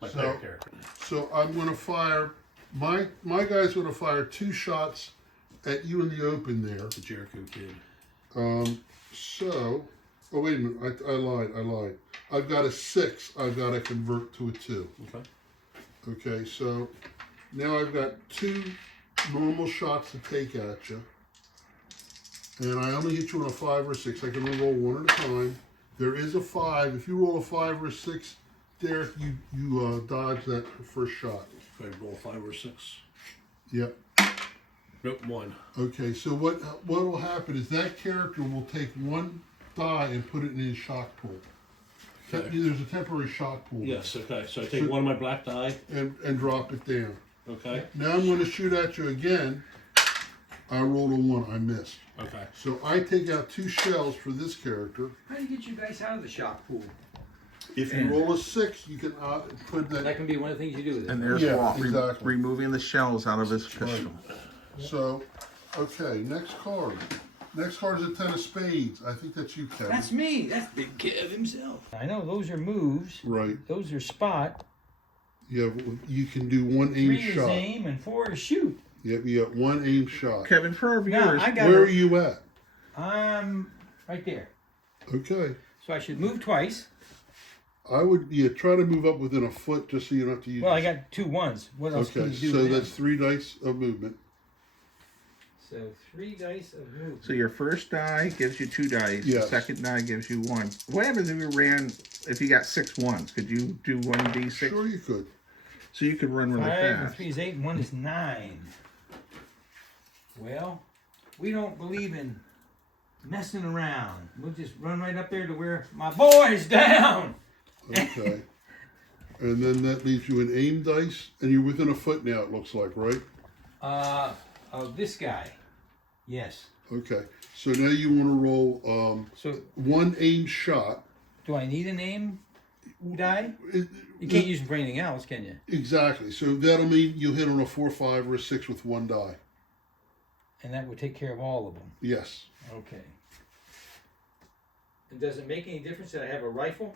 my So- player character. So I'm going to fire. My guy's going to fire 2 shots at you in the open there. The Jericho kid. So. Oh wait a minute! I lied. I've got a 6. I've got to convert to a 2. Okay. Okay, so now I've got 2 normal shots to take at you. And I only hit you on a 5 or 6. I can only roll 1 at a time. There is a 5. If you roll a 5 or 6, Derek, you dodge that first shot. If I roll 5 or 6. Yep. Nope, 1. Okay, so what will happen is that character will take 1 die and put it in his shock pool. Okay. There's a temporary shock pool. Yes, okay. So I take 1 of my black die. And drop it down. Okay. Now I'm going to shoot at you again. I rolled a 1. I missed. Okay. So I take out 2 shells for this character. How do you get you guys out of the shock pool? If you roll a 6, you can put That that. can be one of the things you do with it. And there's Yeah, Walt exactly. removing the shells out of his pistol. So, okay, next card. Next card is a 10 of spades. I think that's you, Kevin. That's me. That's Big Kev himself. I know those are moves. Right. Those are spot. Yeah, you can do 1 aim 3 is shot. aim and 4 is shoot. Yep, you got 1 aim shot. Kevin, for our Now viewers, I got. Where are you at? I'm right there. Okay. So I should move twice. I would try to move up within a foot just so you don't have to use. Well, I got 2 1s. What else Okay, can you do? so with that's them? 3 dice of movement. So 3 dice of movement. so your first die gives you 2 dice. The Yes. second die gives you 1. What happens if you got 6 1s? Could you do 1d6? Sure, you could. So you could run really 5 and fast. 3 is 8 and 1 is 9. Well, we don't believe in messing around. We'll just run right up there to where my boy's down. Okay. And then that leaves you an aim dice, and you're within a foot now, it looks like, right? Of this guy. Yes. Okay. So now you want to roll So 1 aim shot. do I need an aim die? It- You can't use them for anything else, can you? Exactly. So that'll mean you hit on a 4, 5, or a 6 with 1 die. And that would take care of all of them. Yes. Okay. And does it make any difference that I have a rifle?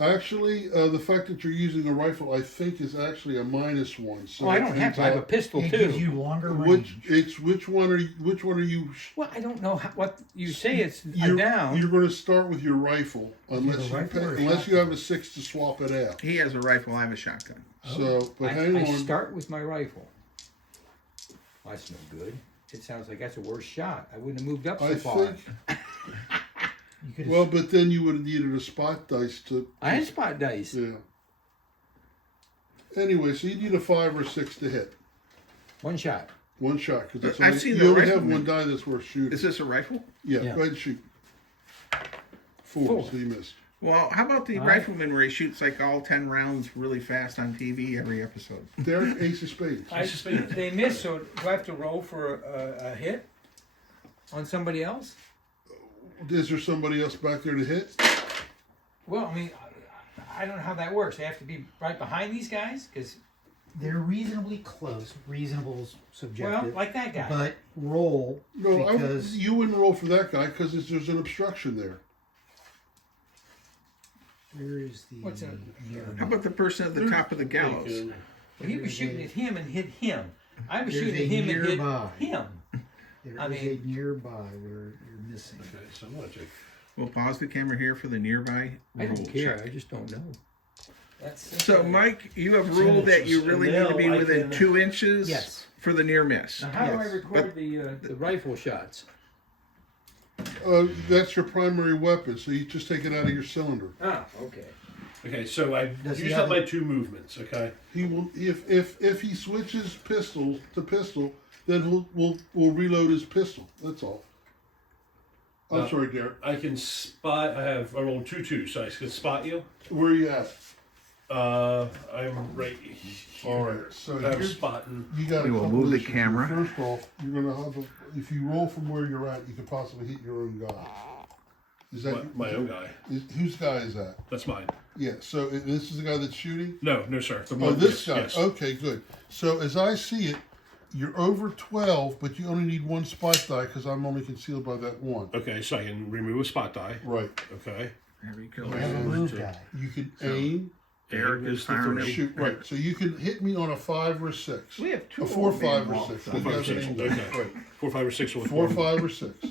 Actually, the fact that you're using a rifle, I think, is actually a -1. So Oh, I that don't have means, to. I have a pistol It too. gives you longer range. which one are you? Well, I don't know what you say. It's You're down. You're going to start with your rifle unless rifle or a unless you have a 6 to swap it out. He has a rifle. I have a shotgun. So, but hang I on. start with my rifle. Well, that's no good. It sounds like that's a worse shot. I wouldn't have moved up so I far. think. You could Well, but then you would have needed a spot dice to. I had spot dice. Yeah. Anyway, so you need a 5 or 6 to hit. One shot. 1 shot because I've seen you the only have rifleman. 1 die that's worth shooting. Is this a rifle? Yeah, Yeah. go ahead and shoot. 4, Four. so you missed. Well, how about the All right. rifleman where he shoots like all 10 rounds really fast on TV every episode? Derek, ace of spades. They missed, so do I have to roll for a hit on somebody else? Is there somebody else back there to hit? Well, I mean, I don't know how that works. They have to be right behind these guys, because They're reasonably close. Reasonable's subjective. well, like that guy. But roll No, because you wouldn't roll for that guy because there's an obstruction there. where is the What's in How about the person at the top of the gallows? Well, he was shooting at him and hit him. I was There's shooting a at him and nearby. hit him. There I is mean- a nearby where you're missing. Okay, so I'm gonna take. We'll pause the camera here for the nearby I roll don't care. check. I just don't know. That's So, Mike, you have ruled that you really need to be Now I within can- 2 inches Yes. for the near miss. Now, how do I Yes, record the rifle shots? That's your primary weapon, so you just take it out of your cylinder. Ah, okay. Okay, so I Does he used have up my 2 movements. Okay. He will if he switches pistol to pistol, then we'll reload his pistol. That's all. I'm sorry, Derek. I can spot. I rolled 2 so I can spot you. Where are you at? I'm right here. All right, so I'm you're- spotting. You got We a will couple move the issues here. camera. First off, you're gonna have if you roll from where you're at, you could possibly hit your own guy. Is that My own guy. Whose guy is that? That's mine. Yeah. So this is the guy that's shooting. No, sir. The Oh, one- this yes, guy. yes. Okay, good. So as I see it, you're over 12, but you only need 1 spot die because I'm only concealed by that 1. Okay, so I can remove a spot die. Right. Okay. There we go. You have a move die. You can aim, Derek is firing. shoot. Right. So you can hit me on a 5 or 6. We have 2 A 4, old 5, man or walks 6. on. You 4, 5, guys are 6. aiming. Okay. Right. 4, 5, or 6 with 4, one. 5, or 6.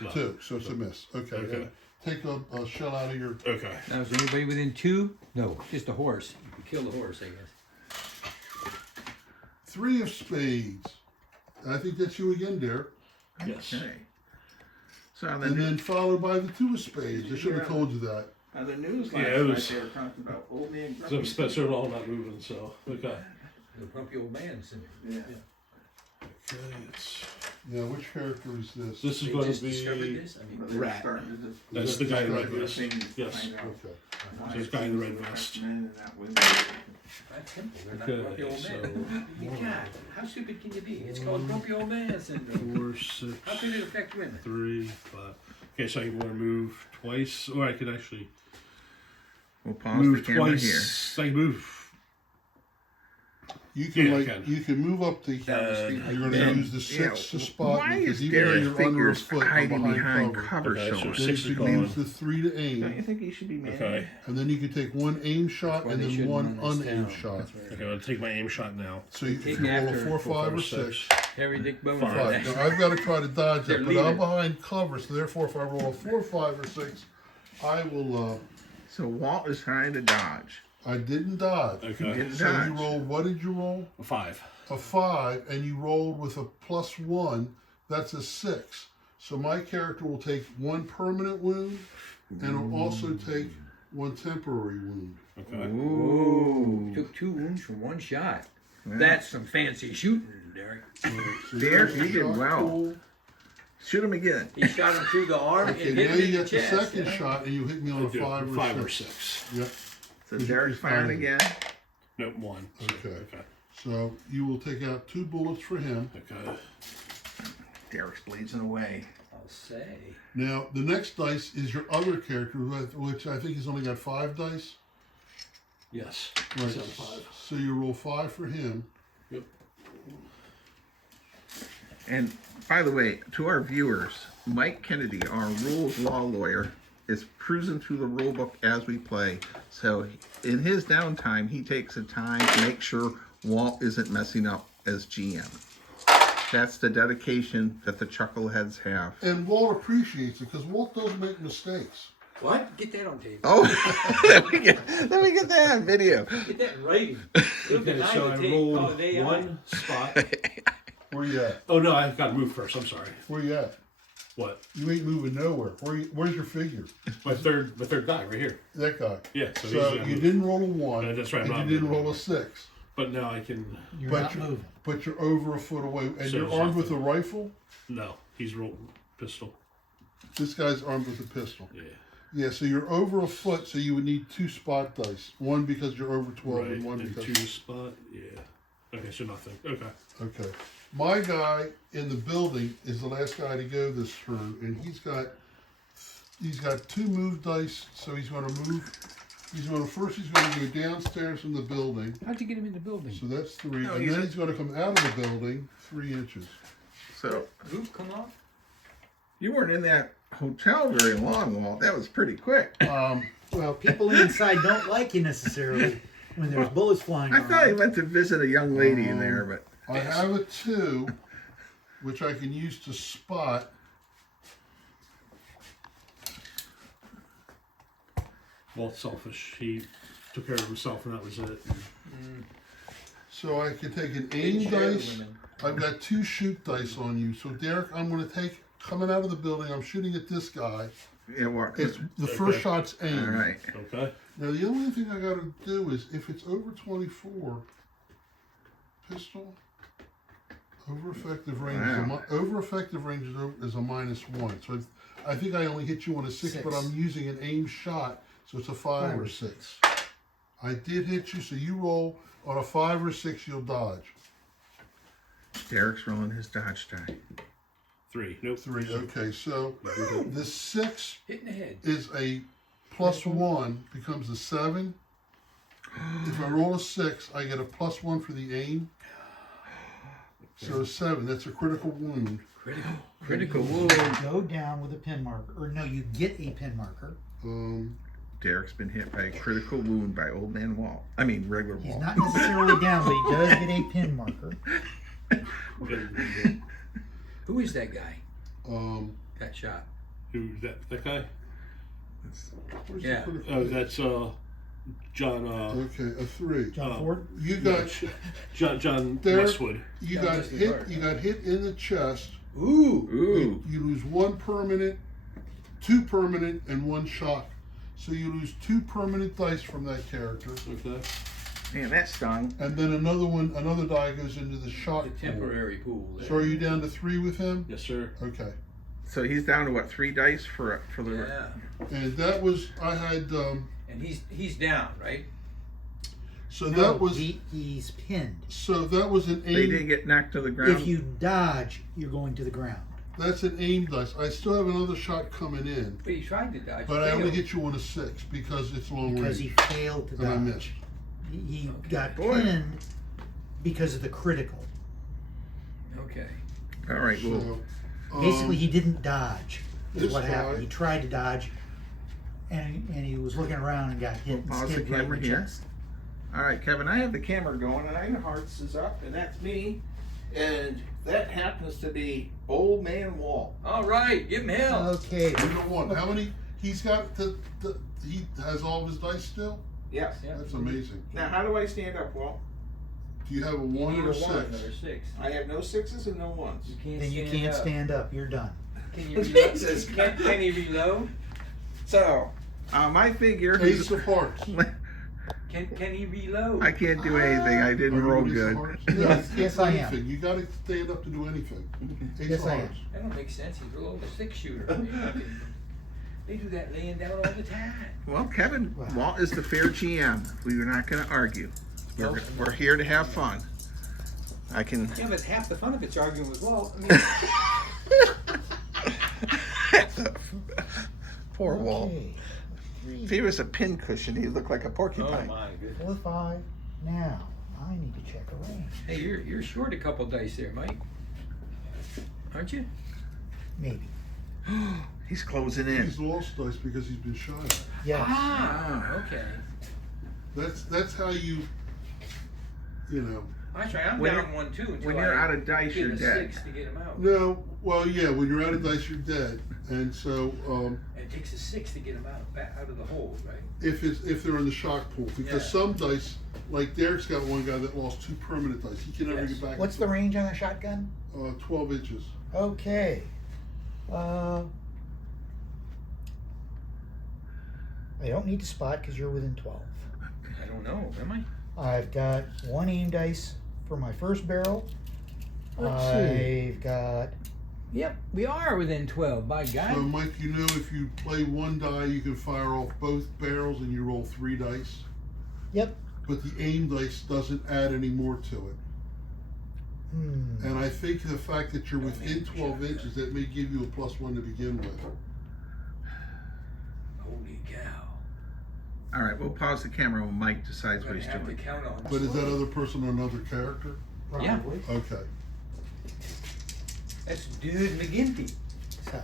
No. 2. So it's a miss. Okay. Okay. Take a shell out of your. Okay. Now, is anybody within 2? No, just a horse. You can kill the horse, I guess. 3 of spades. I think that's you again, Derek. Yes. Okay. So And then followed by the 2 of spades. I should have told you that. the news Yeah, last it night was- they were talking about old man So I'm grumpy. special all not moving. So okay. The grumpy old man. Yeah. Okay. It's, Now, which character is this? this is They going just to be. discovered this? I mean, But they were Rat. starting to just- That's the guy in the red This vest. thing Yes. find out Okay. why So this guy in the red people vest. are men and not women. that's simple. They're not Okay, grumpy old so men. You can't. How stupid can you be? It's called grumpy old man syndrome. 4, 6, How can it affect women? 3, 5. Okay, so I want to move twice, or I could actually We'll pause move the camera here. twice. I can move. You can Yeah, like can. you can move up to. You're going to use the 6 to spot Why because is even though Derek's you're under a fingers foot, I'm hiding behind cover. cover Okay, so so much? Then 6 you is can use gone. the 3 to Don't you aim, think he should be man? Okay. and then you can take 1 aim shot why and they then shouldn't 1 run this unaimed down. shot. Okay, I'm going to take my aim shot now. So you, Take if you roll a after 4, 5, or 6. Harry Dick Bone. 5. Now, I've got to try to dodge They're that, but I'm leaving. behind cover, so therefore, if I roll a 4, 5, or 6, I will. So Walt is trying to dodge. I didn't dodge. Okay. Didn't So you dodge. rolled. What did you roll? A 5. A 5, and you rolled with a +1. That's a 6. So my character will take 1 permanent wound, and will also take 1 temporary wound. Okay. Ooh. Took 2 wounds from 1 shot. That's some fancy shooting, Derek. So Derek, your you did shot well. pool. Shoot him again. He shot him through the arm Okay, and now hit him you in the get the chest. second shot, and you hit me on a 5 or 6. 6. Yep. So Is it- Derek's is firing fine. again. No, 1. Okay. Okay. So you will take out 2 bullets for him. Okay. Derek's blazing away. I'll say. Now the next dice is your other character, which I think has only got 5 dice. Yes. Right. 7, 5. So you roll 5 for him. Yep. And by the way, to our viewers, Mike Kennedy, our rules law lawyer, is cruising through the rule book as we play. So in his downtime, he takes the time to make sure Walt isn't messing up as GM. That's the dedication that the Chuckleheads have. And Walt appreciates it because Walt doesn't make mistakes. What? Get that on tape. Oh, let me get that on video. Get that in writing. Okay, so I rolled they are. 1 spot. Where you at? Oh, no, I've got to move first. I'm sorry. Where you at? What? You ain't moving nowhere. Where's your figure? My third guy right here. That guy. Yeah, so, So he's you didn't roll a 1. No, that's right, I'm And not you didn't moving. roll a 6. But now I can. You're But not you're, moving. but you're over a foot away, and So you're there's armed with a nothing. rifle. No, he's rolled pistol. This guy's armed with a pistol. Yeah. Yeah, so you're over a foot, so you would need 2 spot dice. 1 because you're over 12, Right. and 1 And because. 2 spot. Yeah. Okay, so nothing. Okay. Okay. My guy in the building is the last guy to go this turn, and he's got 2 move dice, so he's going to move He's going to go downstairs in the building. How'd you get him in the building? So that's 3. No, and he's then a- he's going to come out of the building 3 inches. So Roof come off? you weren't in that hotel very long, Walt. That was pretty quick. Well, people inside don't like you necessarily when there's bullets flying I around. thought he went to visit a young lady in there, but I have a 2, which I can use to spot. Walt's selfish. He took care of himself, and that was it. So I can take an aim dice. I've got 2 shoot dice on you. So Derek, I'm going to take, coming out of the building, I'm shooting at this guy. it worked. It's the first shot's aim. All right. Okay. Now the only thing I got to do is if it's over 24, pistol over effective range. Wow. Over effective range is a -1. So I think I only hit you on a 6, but I'm using an aim shot, so it's a 5 or 6. I did hit you, so you roll on a 5 or 6, you'll dodge. Derek's rolling his dodge die. 3. Nope. 3. Okay, so the 6 Hit in the head. is a +1, becomes a 7. If I roll a 6, I get a +1 for the aim. So 7, that's a critical wound. Critical wound. Go down with a pin marker. Or no, you get a pin marker. Derek's been hit by a critical wound by Old Man Walt. I mean, regular He's Walt. not necessarily down, but he does get a pin marker. Who is that guy? That shot. Who that guy? Where's Yeah. the critical? Oh, that's John. Okay, a 3. John Ford? You got John There- Westwood. you Yeah, got that's the hit. part. You got hit in the chest. Ooh. Ooh. You lose 1 permanent, 2 permanent, and 1 shock. So you lose 2 permanent dice from that character, Okay. Man, that stung. and then another die goes into the shock The pool. temporary pool. there. So are you down to 3 with him? Yes, sir. Okay. So he's down to what, 3 dice for the. Yeah. And that was I had. And he's down, right? So No, that was he's pinned. so that was an They didn't aim. get knocked to the ground. If you dodge, you're going to the ground. That's an aim dice. I still have another shot coming in, But he tried to dodge. but I only failed. hit you on a 6 because it's long Because range. he failed to And I dodge. missed. He Okay. got Boy. pinned because of the critical. Okay. All right. Well, So, Basically, he didn't dodge. Is this what happened. guy- He tried to dodge, and he was looking around and got hit and Pause the skinned right in camera the here. chest. all right, Kevin. I have the camera going, and I know Hearts is up, and that's me, and that happens to be Old Man Walt. All right. Give him hell. Okay. You know what? How many? He's got he has all of his dice still. Yes. Yeah. That's amazing. Now, how do I stand up, Walt? Do you have a You 1 need or a a 6? 1 or a 6. I have no 6s and no 1s. You can't Then you stand can't up. stand up. You're done. Can you reload? Jesus Can he reload? So, my figure. Ace of Hearts. Can he reload? I can't do anything. I didn't Are you roll an Ace of good. Hearts? Yes, you yes, can't I do am. anything. You got to stand up to do anything. Ace Yes, of I am. Hearts. That don't make sense. He's below the 6-shooter. They do that laying down all the time. Well, Kevin, Wow. Walt is the fair GM. We are not going to argue. We're here to have fun. I can. Yeah, but half the fun of it's arguing with Walt. I mean, Poor Walt. Okay. If he was a pin cushion, he'd look like a oh porcupine. my goodness. 4, 5. Now, I need to check a range. Hey, you're short a couple dice there, Mike. Aren't you? Maybe. He's closing in. He's lost dice because he's been shot at. Yes. Ah, okay. That's how you know. That's right. I'm When down 1 too. When you're out of dice, get you're a dead. 6 to get him out. No, well, yeah. When you're out of dice, you're dead. And so, It takes a 6 to get him out of the hole, right? if they're in the shock pool, because Yeah. some dice, like Derek's got one guy that lost 2 permanent dice. He can never Yes. get back. What's the into range on a shotgun? 12 inches. Okay. I don't need to spot because you're within 12. I don't know. Am I? I've got 1 aim dice for my first barrel. Let's see. I've got Yep, we are within 12. By God. So, Mike, you know if you play 1 die, you can fire off both barrels and you roll 3 dice. Yep. But the aim dice doesn't add any more to it. And I think the fact that you're within 12 inches, that may give you a +1 to begin with. Holy cow. All right, we'll pause the camera when Mike decides I'm what gonna he's have to doing. count on. But is that other person another character? Yeah. Probably. Okay. That's Dude McGinty. So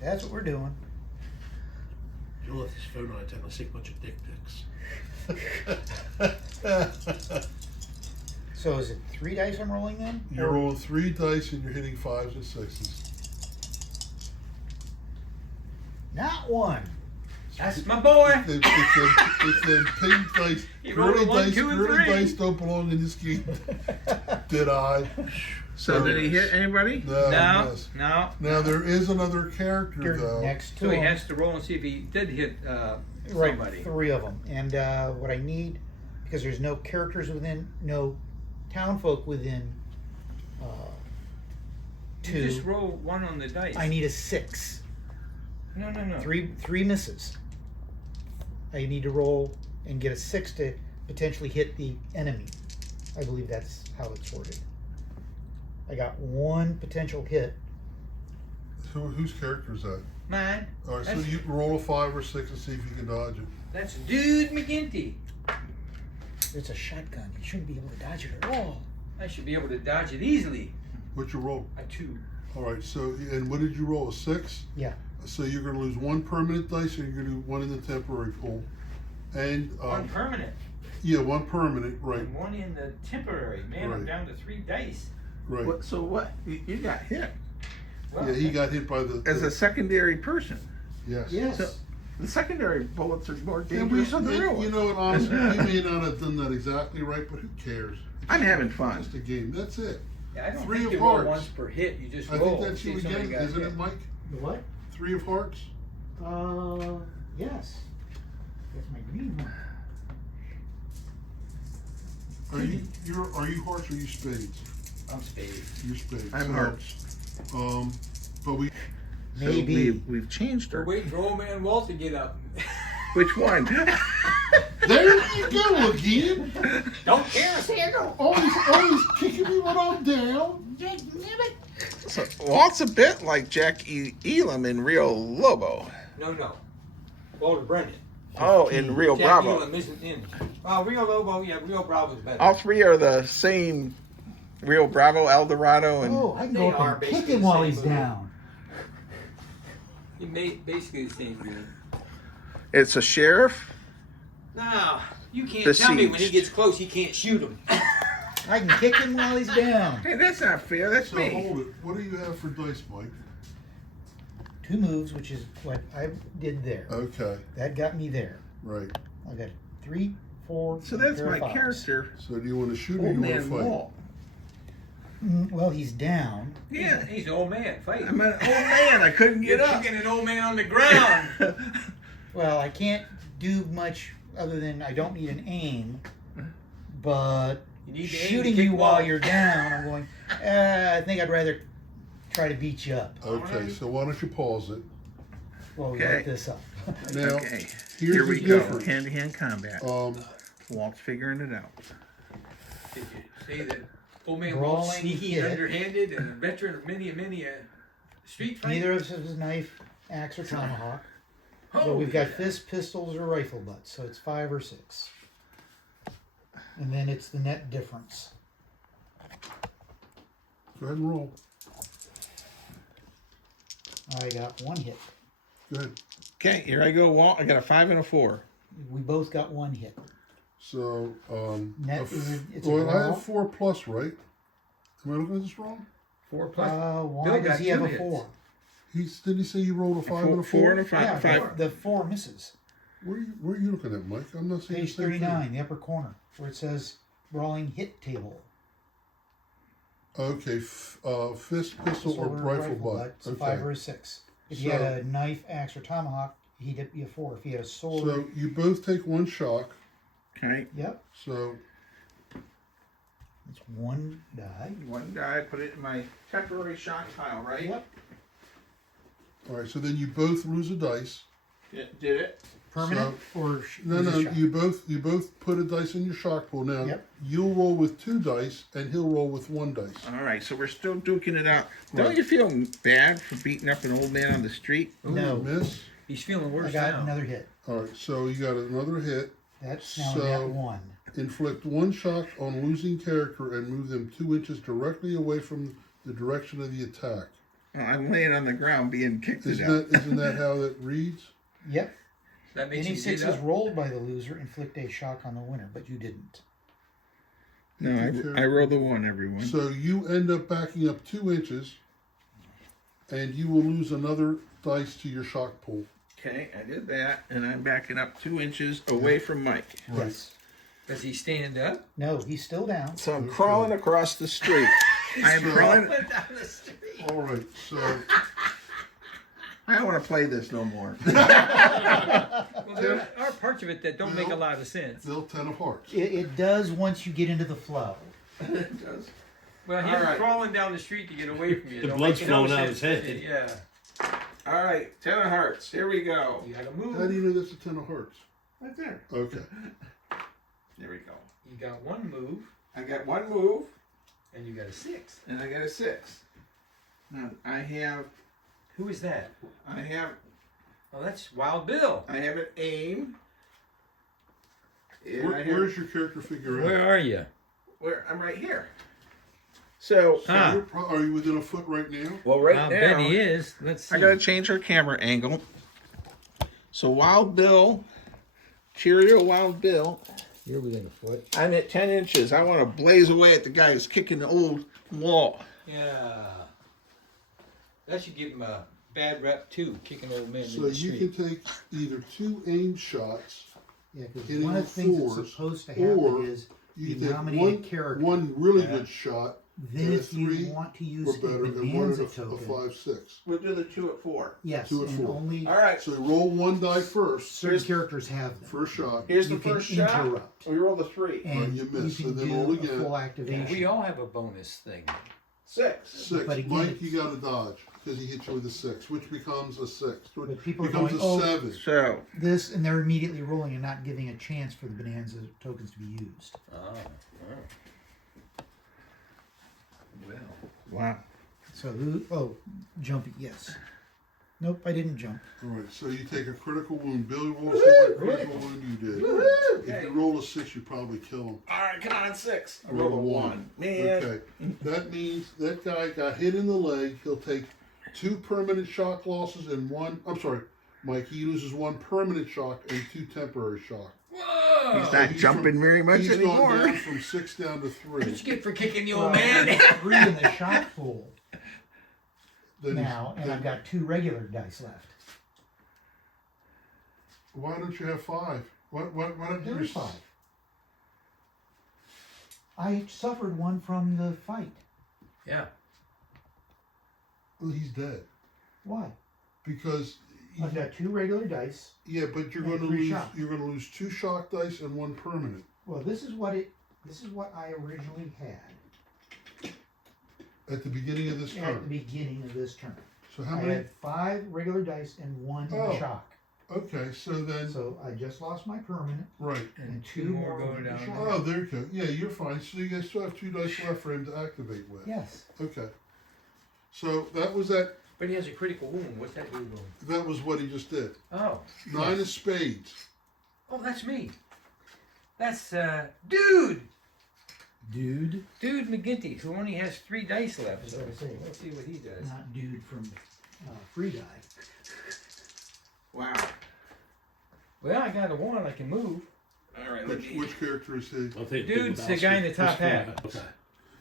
that's what we're doing. You'll let this phone on time. I take a bunch of dick pics. So is it 3 dice I'm rolling then? You're Or- rolling 3 dice and you're hitting 5s and 6s. Not one. That's my boy. It's them pink dice. You rolled a one, two, and Curly three. dice don't belong in this game. Did I? So did he hit anybody? No. No, Yes. no. Now there is another character You're though. next to So he him. has to roll and see if he did hit Right, somebody. 3 of them. And what I need, because there's no characters within, no townfolk within You just 2, roll 1 on the dice. I need a 6. No. 3 misses. I need to roll and get a 6 to potentially hit the enemy. I believe that's how it's worded. I got 1 potential hit. Whose character is that? Mine. All right, so That's- you roll a 5 or 6 and see if you can dodge it. That's Dude McGinty. It's a shotgun. You shouldn't be able to dodge it at all. I should be able to dodge it easily. What's your roll? A 2. All right, so and what did you roll? A 6? Yeah. So you're going to lose 1 permanent dice, and you're going to do 1 in the temporary pool, and 1 permanent. yeah, 1 permanent, right, And 1 in the temporary. Man, I'm Right. down to 3 dice. right. What, so what? You got hit Well, Yeah, he got hit by as a secondary person. yes. Yes. So- The secondary bullets are more And we, dangerous than the real you ones. know what, honestly, we may not have done that exactly right, but who cares? I'm having fun. Just a game. That's it. yeah, I don't 3 think of you roll hearts. once per hit. You just I roll. think that's see you if somebody again, got isn't hit. it, Mike? The what? 3 of hearts. Yes. That's my green one. Are you hearts or are you spades? I'm spades. You're spades. I'm So, hearts. But we So Maybe. we've changed We're her. waiting for old man Walt to get up. Which one? there you go again. Don't care. Always kicking me when I'm down. So Walt's a bit like Jack Elam in Real Lobo. No. Walter Brennan. Oh, in Real Jack Bravo. Elam isn't in. Real Lobo, yeah, Real Bravo's better. All 3 are the same Real Bravo, El Dorado, and Oh, I can They go are up and basically kick him the while same he's movie. down. He made basically the same dude. it's a sheriff. No, you can't Besieged. tell me when he gets close, he can't shoot him. I can kick him while he's down. Hey, that's not fair. That's So me. hold it. What do you have for dice, Mike? 2 moves, which is what I did there. Okay, That got me there. right. I got 3, 4. So and a that's pair of my fives. character, So do you want to shoot or Old do you want Man to fight? Walt. Well, he's down. Yeah, He's an old man. Fight. I'm an old man. I couldn't You're get up. kicking an old man on the ground. Well, I can't do much other than I don't need an aim. But You need to aim to shooting kick you while Walt. you're down, I'm going, I think I'd rather try to beat you up Okay, Alright. so why don't you pause it? while we Okay. light this up. Now, Okay, here's here the we go. difference. Hand-to-hand combat. Walt's figuring it out. Did you say that old man Brawling Walt's sneaky hit. and underhanded and a veteran of many a street fight? Neither of us has a knife, axe, or tomahawk. But Oh, we've got yeah. fist, pistols, or rifle butts, so it's 5 or 6. And then it's the net difference. Go ahead and roll. I got 1 hit. Go ahead. Okay, here I go, Walt. I got a 5 and a 4. We both got 1 hit. So, Net it's a well, I draw. have 4 plus, right? Am I looking at this wrong? 4 plus. Why Bill does got he have 2 a hits. 4? Didn't he say you rolled a 5 and a 4? 4 and a 5. Yeah, 5. the 4 misses. Where are you looking at, Mike? I'm not seeing Page the same thing. 39, the upper corner, where it says brawling hit table. Okay, fist, pistol, or rifle butt. It's a 5 or Okay. a 6. If you had a knife, axe, or tomahawk, he'd be a 4. If he had a sword, So you both take 1 shock. Okay, yep, So it's 1 die. 1 die. Put it in my temporary shot pile, right? Yep, all right. So then you both lose a dice. Did it? permanent or No, is it no. shot? You both put a dice in your shock pool. Now Yep. you'll roll with 2 dice, and he'll roll with 1 dice. All right, so we're still duking it out. Right. Don't you feel bad for beating up an old man on the street? No. Miss. He's feeling I worse got now. another hit. All right, so you got another hit. That's now So- that one. Inflict 1 shock on losing character and move them 2 inches directly away from the direction of the attack. Oh, I'm laying on the ground being kicked to death. Isn't that how that reads? Yep. That makes Any you get sixes up. rolled by the loser inflict a shock on the winner, but you didn't. No, I roll the 1, everyone. So you end up backing up 2 inches, and you will lose another dice to your shock pool. Okay, I did that, and I'm backing up 2 inches away from Mike. Yes. Does he stand up? No, he's still down. So I'm crawling across the street. I am crawling. Down the street. All right, so I don't want to play this no more. Well, there are parts of it that don't make a lot of sense. Bill 10 of hearts. It does once you get into the flow. It does. Well, him All right. crawling down the street to get away from you. The don't blood's make no flowing out of sense. his head. Yeah. All right, 10 of hearts. Here we go. You gotta How do move. you know that's a 10 of hearts? Right there. Okay. There we go. You got 1 move, I got 1 move, and you got a 6. and I got a 6. Now I have Who is that? Oh, that's Wild Bill. an aim. And Where's your character figure at? Where are you? I'm right here. So, Ah. Are you within a foot right now? well, right I now, bet he is. Let's see. I gotta change our camera angle. So Wild Bill, Cheerio Wild Bill, You're within a foot. I'm at 10 inches. I want to blaze away at the guy who's kicking the old wall. Yeah. That should give him a bad rep too, kicking old men in So the you street. can take either 2 aim shots. Yeah, because Hitting one of the things fours, that's supposed to happen or is You you can take nominate a character. one really Yeah. good shot, Then and a if you 3 want to or use a better, and one bonanza at a token, 5-6. We'll do the 2 at 4. yes, 2 and and 4. only All right. So you roll 1 die first, certain characters have them. first shot. Here's the You can first shot. interrupt. We roll the 3. And you you, miss, can so then do roll a again. full activation. We all have a bonus thing. 6. 6. But again, Mike, it's- you got to dodge because he hit you with a 6, which becomes a 6. Which But people are becomes going, a "Oh, 7. So, This, and they're immediately rolling and not giving a chance for the bonanza tokens to be used. Oh. Well. wow. So who? Oh, jumping. Yes. Nope, I didn't jump. All right, so you take a critical wound. Billy rolls what critical wound you did. If you roll a 6, you probably kill him. All right, come on, 6. I Roll rolled a a 1. 1. Man. Okay, that means that guy got hit in the leg. He'll take 2 permanent shock losses and 1. I'm sorry, Mike. He loses 1 permanent shock and 2 temporary shock. Whoa! He's not he's jumping from- very much He's anymore. gone down from 6 down to 3. What'd you get for kicking the Well, old I man? have 3 in the shot pool Then he's- now, and then- I've got 2 regular dice left. Why don't you have 5? Why don't you There's just 5. I suffered one from the fight. Yeah. Well, he's dead Why? because I've got 2 regular dice. yeah, but you're And going to 3 lose. shock. You're going to lose 2 shock dice and 1 permanent. Well, this is what I originally had At the beginning of this at turn. the beginning of this turn. So how I many? had 5 regular dice and 1 Oh. shock. Okay, so then So I just lost my permanent right. and 2 two more more going with the down shock. Oh, there you go. Yeah, you're fine. So you guys still have 2 dice left for him to activate with. Yes. Okay. So that was that. But he has a critical wound. What's that do to him? That was what he just did. Oh. 9 of spades. Oh, that's me. That's Dude Dude. McGinty, who only has 3 dice left. That's So what I say. let's see what he does. Not dude from Free Guy. Wow. Well, I got a 1. I can move. All right, Which character is he? I'll take Dude's the Lebowski. guy in the top First hat. Okay.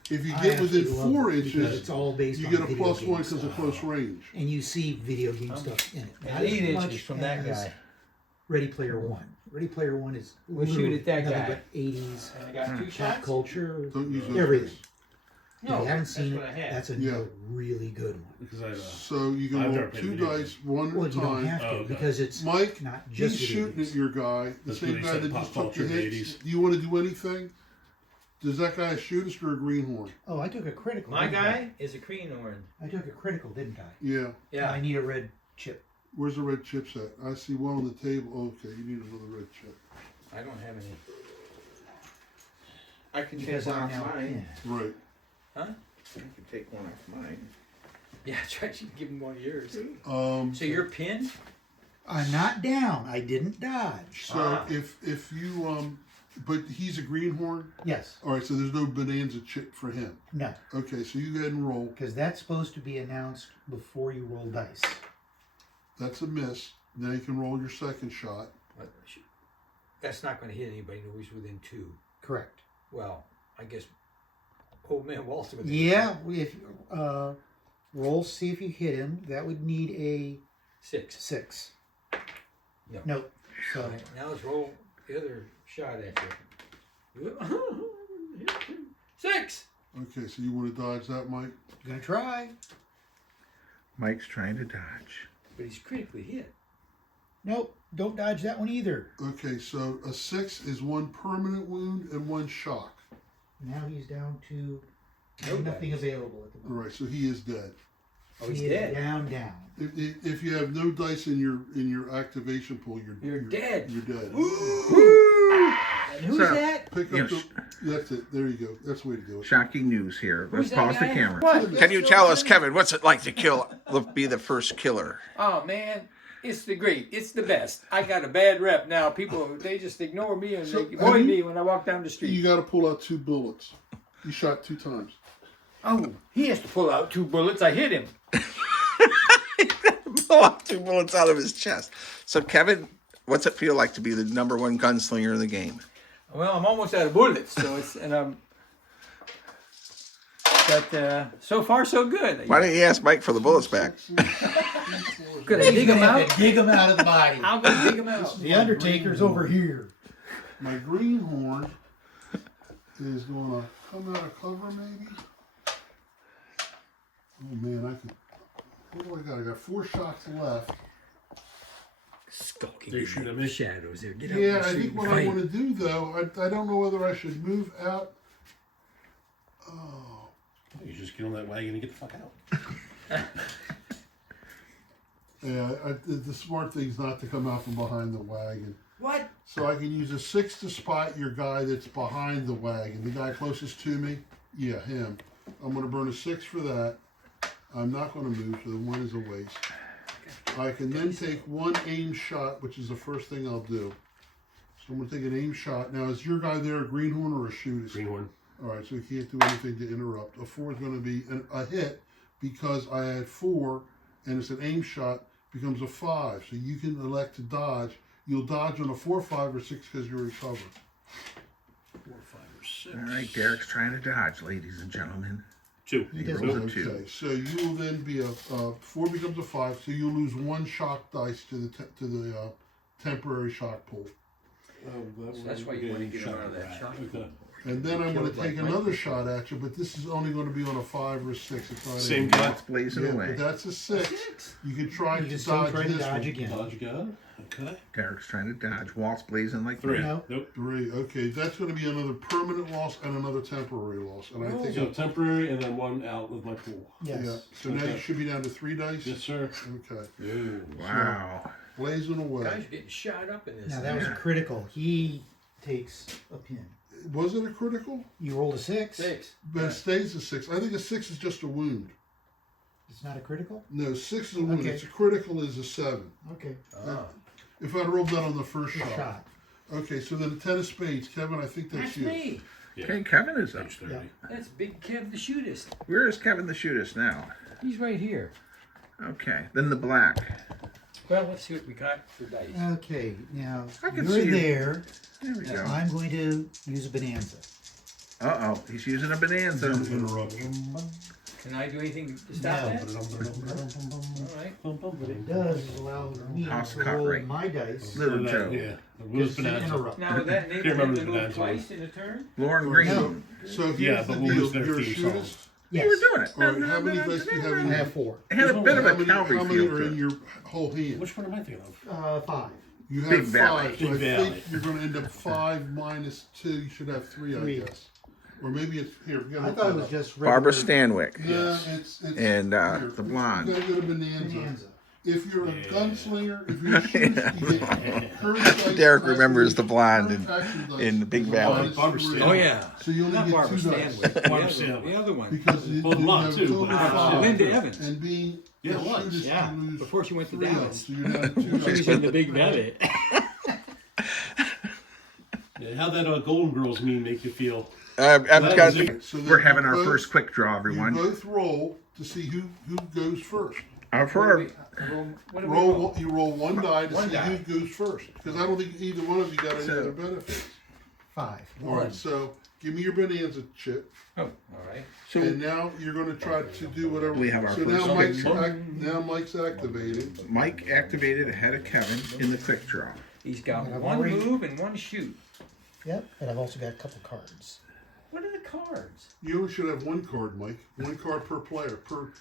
If you I get within actually love 4 it because inches, it's all based you on get a video +1 game because of stuff. close range. And you see video game stuff in it. At Not as 8 much inches from that as guy. Ready Player One. Ready Player One is We'll shoot literally at that nothing guy. but 80s And I got 2 pop shots. culture, Don't use those everything. dice. If No, you haven't that's seen what I it, had. that's Yeah. another really good one. Because I So you can I've roll never played 2 video dice, 1 Well, at a you don't time. have to Oh, okay. because it's Mike, not he's just video shooting games. at your guy, the That's same what he guy said, that pop just took culture your in the hits. 80s. Do you want to do anything? Does that guy shoot us or a greenhorn? Oh, I took a critical. My didn't guy is a greenhorn. I took a critical, didn't I? Yeah. Yeah. I need a red chip. Where's the red chips at? I see one on the table. Okay, you need another red chip. I don't have any. I can take Because one I'm off now mine. in. Right. I can take one off mine. Yeah, try to give him one of yours. Um, So you're pinned? I'm not down. I didn't dodge. So if you but he's a greenhorn. Yes. All right. So there's no bonanza chip for him. No. Okay. So you go ahead and roll. Because that's supposed to be announced before you roll dice. That's a miss. Now you can roll your second shot. That's not going to hit anybody who's within 2. Correct. Well, I guess old man Walter within Yeah. If roll, see if you hit him. That would need a 6. 6. No. Nope. So All right, now let's roll the other shot at you. 6. Okay. So you want to dodge that, Mike? gonna try. Mike's trying to dodge. But he's critically hit. Nope. Don't dodge that one either. Okay. So a 6 is 1 permanent wound and 1 shock. Now he's down to No nothing dice. available at the All moment. right. So he is dead. Oh, he's He is dead. down. If you have no dice in your activation pool, You're dead. You're dead. And who's So- that? Pick You up know, the. That's it. There you go. That's the way to do it. Shocking news here. Let's Who's that pause the guy? camera. What? Can you tell us, Kevin, what's it like to be the first killer? Oh man, it's the great. It's the best. I got a bad rep now. People they just ignore me and So, they avoid have you- me when I walk down the You street. got to pull out 2 bullets. You shot 2 times. Oh, he has to pull out 2 bullets. I hit him. Pull out 2 bullets out of his chest. So, Kevin, what's it feel like to be the #1 gunslinger in the game? Well, I'm almost out of bullets, so it's and I'm. But so far so good. Why don't you ask Mike for the bullets back? Could I dig him Have out? to dig him out of the body. I'll go dig him out. The Undertaker's over here. My greenhorn is going to come out of cover, maybe. Oh man, I could. What do I got? I got 4 shots left. Skulking They in shoot the at me. shadows there. Get out Yeah, in the I street think and what I fight. want to do though, I don't know whether I should move out. Oh, You just get on that wagon and get the fuck out. yeah. The smart thing's not to come out from behind the wagon. What? So I can use a 6 to spot your guy that's behind the wagon. The guy closest to me? Yeah, him. I'm going to burn a 6 for that. I'm not going to move, so the 1 is a waste. I can then take 1 aim shot, which is the first thing I'll do. So I'm going to take an aim shot. Now, is your guy there a greenhorn or a shooter? Greenhorn. All right, so he can't do anything to interrupt. A 4 is going to be a hit because I had 4, and it's an aim shot, becomes a 5. So you can elect to dodge. You'll dodge on a 4, 5, or 6 because you're recovered. 4, 5, or 6. All right, Derek's trying to dodge, ladies and gentlemen. 2. He He doesn't rolled a Okay, 2. so you will then be a 4 becomes a 5, so you'll lose 1 shock dice to the temporary shock pool. So that's why you want to get out of that shot. Okay. And then I'm going to Killed like take Mike. another shot at you, but this is only going to be on a 5 or a 6. It's not Same a, guy. It's blazing yeah, away. but that's a 6. You can try You to can still dodge try to this dodge one. again. Dodge again. Okay. Derek's trying to dodge. Walt's blazing like 3. No. Nope. 3. Okay, that's going to be another permanent loss and another temporary loss. And I think So temporary and then 1 out of my pool. Yes. yeah. So now Okay. you should be down to 3 dice. Yes, sir. Okay. Ooh. Wow. Blazing away. Guys are getting shot up in this. Now that was a critical. He takes a pin. Was it a critical? You rolled a 6. 6. But it stays a 6. I think a 6 is just a wound. It's not a critical. No, 6 is a wound. Okay. It's a critical is a 7. Okay. Oh. If I'd rolled that on the first Good shot. shot. Okay, so then the 10 of spades. Kevin, I think that's That's you. me. Yeah. Okay, Kevin is up. Page 30. Yeah. That's Big Kev the shootist. Where is Kevin the shootist now? He's right here. Okay, then the black. Well, let's see what we got for dice. Okay. Now I can you're see you. there. There we go. I'm going to use a bonanza. Uh-oh, he's using a bonanza. Interrupt. Can I do anything to stop No. that? All right. What it does is allow me House to cut roll rate. my dice. Little Joe. Yeah. It was Just to bonanza. interrupt. Now, would that enable Can't him remember to the move bonanza twice in a turn? Lauren No. Green. So here's Yeah, the but we'll deal. use their You're a theme shootist. song. Yes. You were doing it. All right, how many dice do you have in I your have 4. It had a bit of a how Calvary many feel are to in it. your whole hand? Which one am I thinking of? 5. You have Big 5, Valley. so I Big Valley. think you're going to end up 5 minus 2. You should have 3, I 3. guess. Or maybe it's here. we gotta I look thought it that was up. just Barbara regular Stanwyck. Yeah, it's And here. the blonde. You gotta go to bonanza. bonanza. If you're a gunslinger, if you're a shooter, you get courage dice. Derek and remembers the blonde activation, action dice in the Big is Valley. minus Barbara 3. Stanwyck. Oh yeah. So you only Not get Barbara 2 dice. Stanwyck. Barbara The Stanwyck. other one. Because you Well, the blonde have a too, total but of Barbara 5. Linda Stanwyck. Evans. And being Yeah, a it was. shooter, Yeah, you lose before she went to 3 of them. Dallas. So you're down to 2 She was dice. in the Big Valley. Yeah, how'd that Golden Girls meme make you feel? I've Well, got, So then we're having you our both- first quick draw, You everyone. both roll to see who goes first. For What do we Roll. You roll 1 die to One see die. who goes first. Because I don't think either one of you got any So- other benefits. 5. All right. So give me your bonanza chip. Oh, all right. So And now you're going to try to do whatever. We have our so first now Mike's, quick now Mike's activated. Mike activated ahead of Kevin in the quick draw. He's got And I've one already- move and one shoot. Yep, but I've also got a couple cards. What are the cards? You only should have 1 card, Mike. 1 card per player. Per.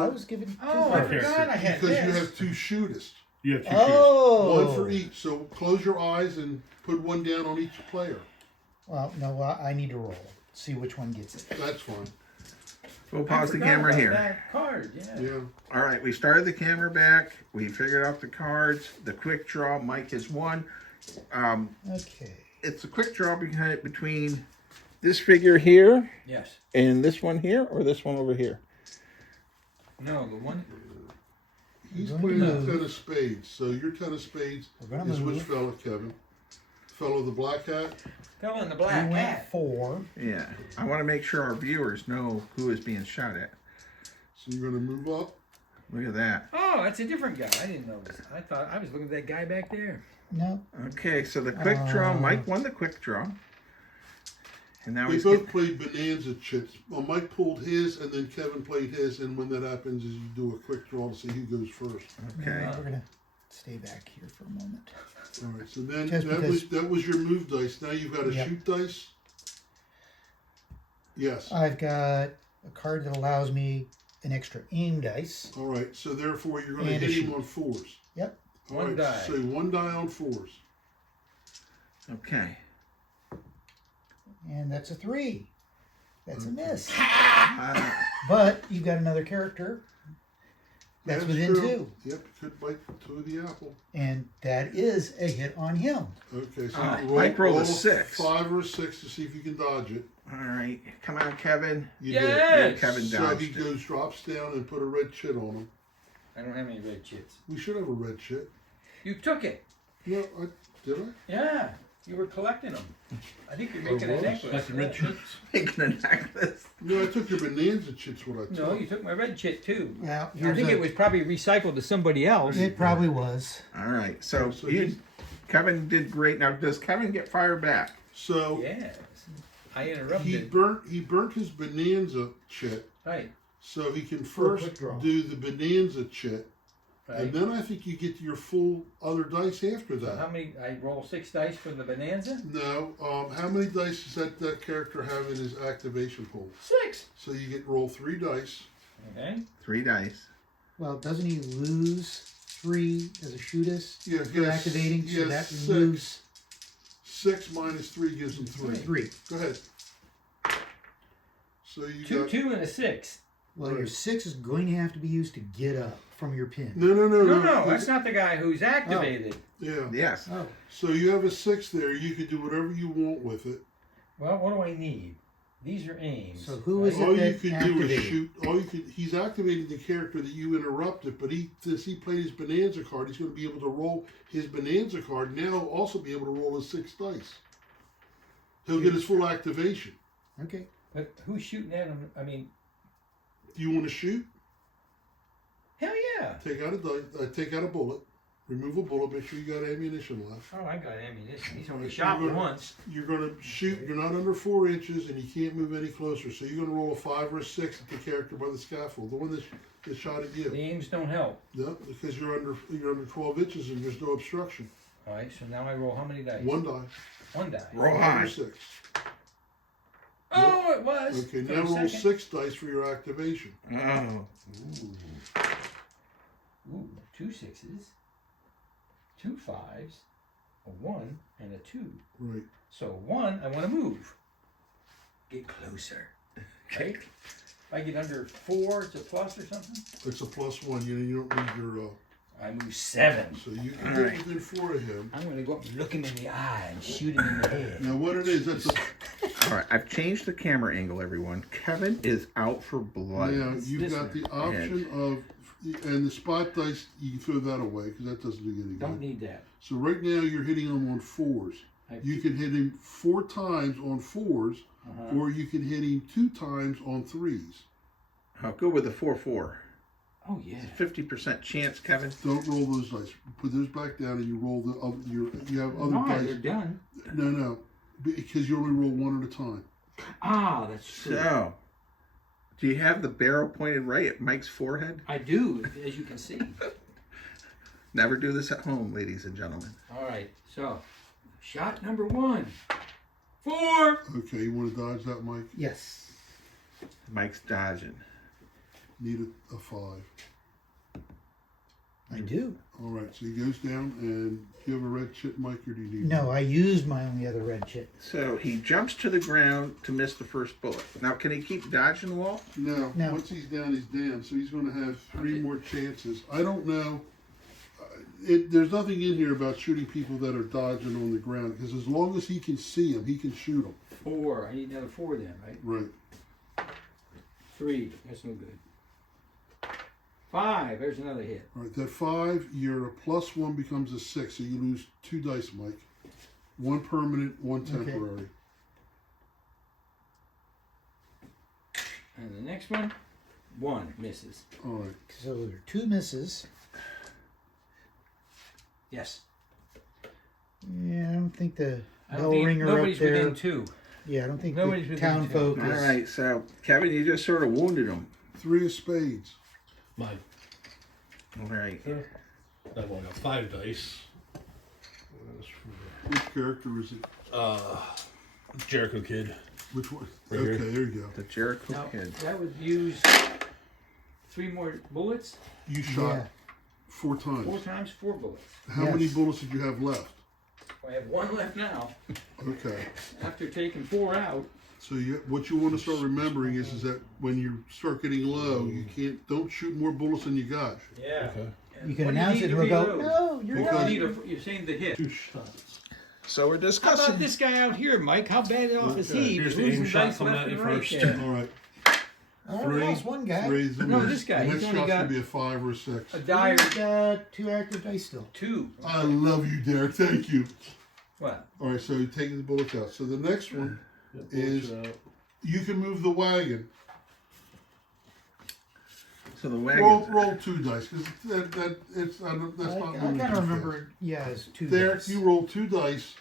I was given 2 Oh, I cards. forgot I had Because you this. have 2 shootist. You have 2 Oh! 1 for each. So close your eyes and put 1 down on each player. Well, no, I need to roll. See which one gets it. That's fine. We'll I pause the forgot camera about here. That card, yeah. Yeah. All right, we started the camera back. We figured out the cards. The quick draw, Mike has won. Okay. It's a quick draw between this figure here Yes. and this one here, or this one over here. No, the one. He's We're playing gonna a move. 10 of spades. So your 10 of spades We're gonna is which move. fella, Kevin? Fellow the black hat? Fell in the We black went hat. 4. Yeah, I want to make sure our viewers know who is being shot at. So you're going to move up. Look at that. Oh, that's a different guy. I didn't notice. I thought I was looking at that guy back there. No. Okay, so the quick draw, Mike won the quick draw. And now They he's both played bonanza chips. Well, Mike pulled his, and then Kevin played his. And when that happens, is you do a quick draw to see who goes first. okay. No, we're gonna stay back here for a moment. All right. So then Just that was your move dice. Now you've got a Yep. shoot dice. Yes. I've got a card that allows me an extra aim dice. All right. So therefore, you're going to And a hit him shoot. on 4s. Yep. All One right. die. So 1 die on 4s. Okay. And that's a 3. That's a miss. Uh, But you've got another character that's within true. 2. Yep. Could bite 2 of the apple. And that is a hit on him. Okay. So Ah, Mike rolled a 6. 5 or a 6 to see if you can dodge it. all right, come on, Kevin. You Yes! did. Kevin So dodged he it. goes, drops down, and put a red chit on him. I don't have any red chits. We should have a red chit. You took it. No, did I? Yeah. You were collecting them. I think you're making a was? necklace. Like the red chips. Making a necklace. No, I took your bonanza chits. What I took. No, you took my red chit too. Yeah, I think it was probably recycled to somebody else. It probably was. All right, so, So you, he's- Kevin did great. Now, does Kevin get fired back? So Yes. I he interrupted. burnt his bonanza chit, Right. so he can For a first quick draw. do the bonanza chit, Right. and then I think you get your full other dice after So how that. many? I roll 6 dice for the bonanza. No, how many dice does that character have in his activation pool? 6. So you get roll 3 dice. Okay. 3 dice. Well, doesn't he lose 3 as a shootist Yeah, for activating? He So has that 6. removes 6 minus 3 gives him 3. 3. Go ahead. So you 2, got 2, and a 6. Well, your Right. 6 is going to have to be used to get up from your pin. no. No, that's not the guy who's activated. Yeah. Yes. Oh, So you have a 6 there. You could do whatever you want with it. Well, what do I need? These are aims. So who is All you that can do is activated? shoot. He's activating the character that you interrupted, but since he played his bonanza card, he's going to be able to roll his bonanza card. Now he'll also be able to roll his 6 dice. He'll get his full activation. Okay. But who's shooting at him? I mean, Do you want to shoot? hell yeah. Take out a dice. Take out a bullet. Remove a bullet. Make sure you got ammunition left. Oh, I got ammunition. He's only shot me once. You're going to shoot. You're not under 4 inches, and you can't move any closer. So you're going to roll a 5 or a 6 at the character by the scaffold, the one that shot at The you. aims don't help. No, because you're under 12 inches and there's no obstruction. All right, so now I roll how many dice? 1 die. 1 die. Roll 5 high. or 6. Oh, it was. Okay, For now a roll second. 6 dice for your activation. Oh. Ooh, 2 6s, 2 5s, a 1, and a 2. Right. So 1, I want to move. Get closer. Right? If I get under 4, it's a plus or something? It's a +1. You don't need your I move 7. So you can All get right. within 4 of him. I'm gonna go up and look him in the eye and shoot him in the head. Now what it is, that's a, All right, I've changed the camera angle, everyone. Kevin is out for blood. now you've this got one. the option of, and the spot dice, you can throw that away because that doesn't do you any Don't good. need that. So right now you're hitting him on 4s. You can hit him 4 times on 4s, or you can hit him 2 times on 3s. I'll go with the 4-4. Oh yeah. 50% chance, Kevin. Don't roll those dice. Put those back down, and you roll the other. You have other No, dice. they're done. No, because you only roll 1 at a time. Ah, that's true. So, do you have the barrel pointed right at Mike's forehead? I do, as you can see. Never do this at home, ladies and gentlemen. All right, so shot number 1. 4. Okay, you want to dodge that, Mike? Yes. Mike's dodging. Need a 5. I do. All right, so he goes down, and do you have a red chip, Mike, or do you need? No, I used my only other red chip. So he jumps to the ground to miss the first bullet. Now, can he keep dodging the wall? No. No. Once he's down, he's down. So he's going to have 3 more chances. I don't know. There's nothing in here about shooting people that are dodging on the ground because as long as he can see them, he can shoot them. 4. I need another 4 then, right? Right. 3. That's no good. 5. There's another hit. All right. That 5, your +1 becomes a 6, so you lose 2 dice, Mike. 1 permanent, 1 temporary. And the next one, 1 misses. All right. So there are 2 misses. Yes. Yeah, I don't think the I don't bell think ringer nobody's up there. within 2. Yeah, I don't think Nobody's the within town 2. folk All is. right, so Kevin, you just sort of wounded him. 3 of spades. Mine. All right. That one got 5 dice. Which character is it? Jericho Kid. Which one? Right Okay, here. there you go. The Jericho Now, Kid. that would use 3 more bullets. You shot Yeah. 4 times. 4 times 4 bullets. How Yes. many bullets did you have left? I have 1 left now. Okay. After taking 4 out. So what you want to start remembering is that when you start getting low, you don't shoot more bullets than you got. Yeah. Okay. You can What do announce need it to and we'll go, reload? no, you're Because- right. You're saying the hit. 2 shots. So we're How discussing. about this guy out here, Mike? How bad off is he? Here's the Losing aim shot dice coming left at you and right first. there. All right. Oh, Three. lost one guy. 3 is the No, miss. this guy, The he's next only shot's got- gonna be a 5 or a 6. A dire He's got 2 active dice still. 2. I love you, Derek. Thank you. What? All right, so you're taking the bullets out. So the next one, Yeah, Is- bullets out. you can move the wagon. So the wagon. Roll 2 dice because that's I not kind moving of too remember it, yeah, as 2 Derek, dice. you roll 2 dice.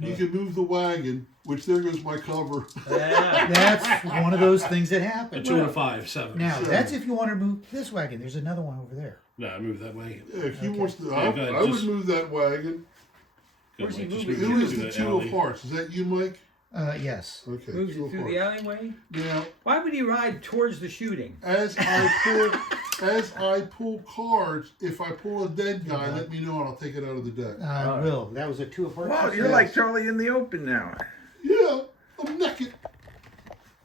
You can move the wagon, which there goes my cover. Yeah. That's one of those things that A happen. 2 and a 5, 7. Now, Seven. that's if you want to move this wagon. There's another one over there. No, I moved that way. If he Okay. wants to, Yeah, I go ahead, would just- move that wagon. Where's he Just moving? move Who it is to the that 2 alley. of hearts? Is that you, Mike? Yes. Okay. Moves 2 it of through the hearts. alleyway? Now, Why would he ride towards the shooting? as I pull cards, if I pull a dead guy, let me know and I'll take it out of the deck. I will. That was a 2 of hearts. Wow, you're like Charlie in the open now. Yeah, I'm naked.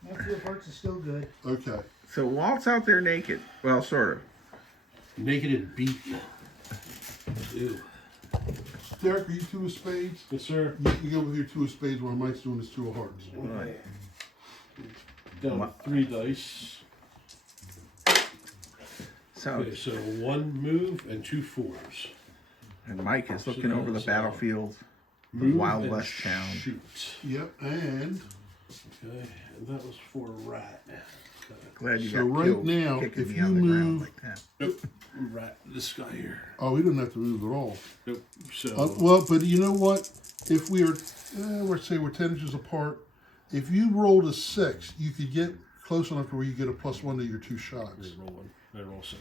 That 2 of hearts is still good. Okay. So Walt's out there naked. Well, sort of. Naked and beat. Ew. Derek, are you 2 of spades? Yes, sir. You go with your 2 of spades while Mike's doing his 2 of hearts. Right. Down to 3 dice. So, Okay, so 1 move and 2 4s. and Mike is looking So over the that's, battlefield, the Move Wild and West town. Shoot. Yep, and Okay, and that was for rat. Okay. Glad you So got right killed now, kicking if me you on the ground move- like that. Nope. Rat. This guy here. oh, he doesn't have to move at all. Nope. So Well, but you know what? If we are, let's say we're 10 inches apart, if you rolled a 6, you could get close enough to where you get a +1 to your 2 shots. roll 1. I roll 6.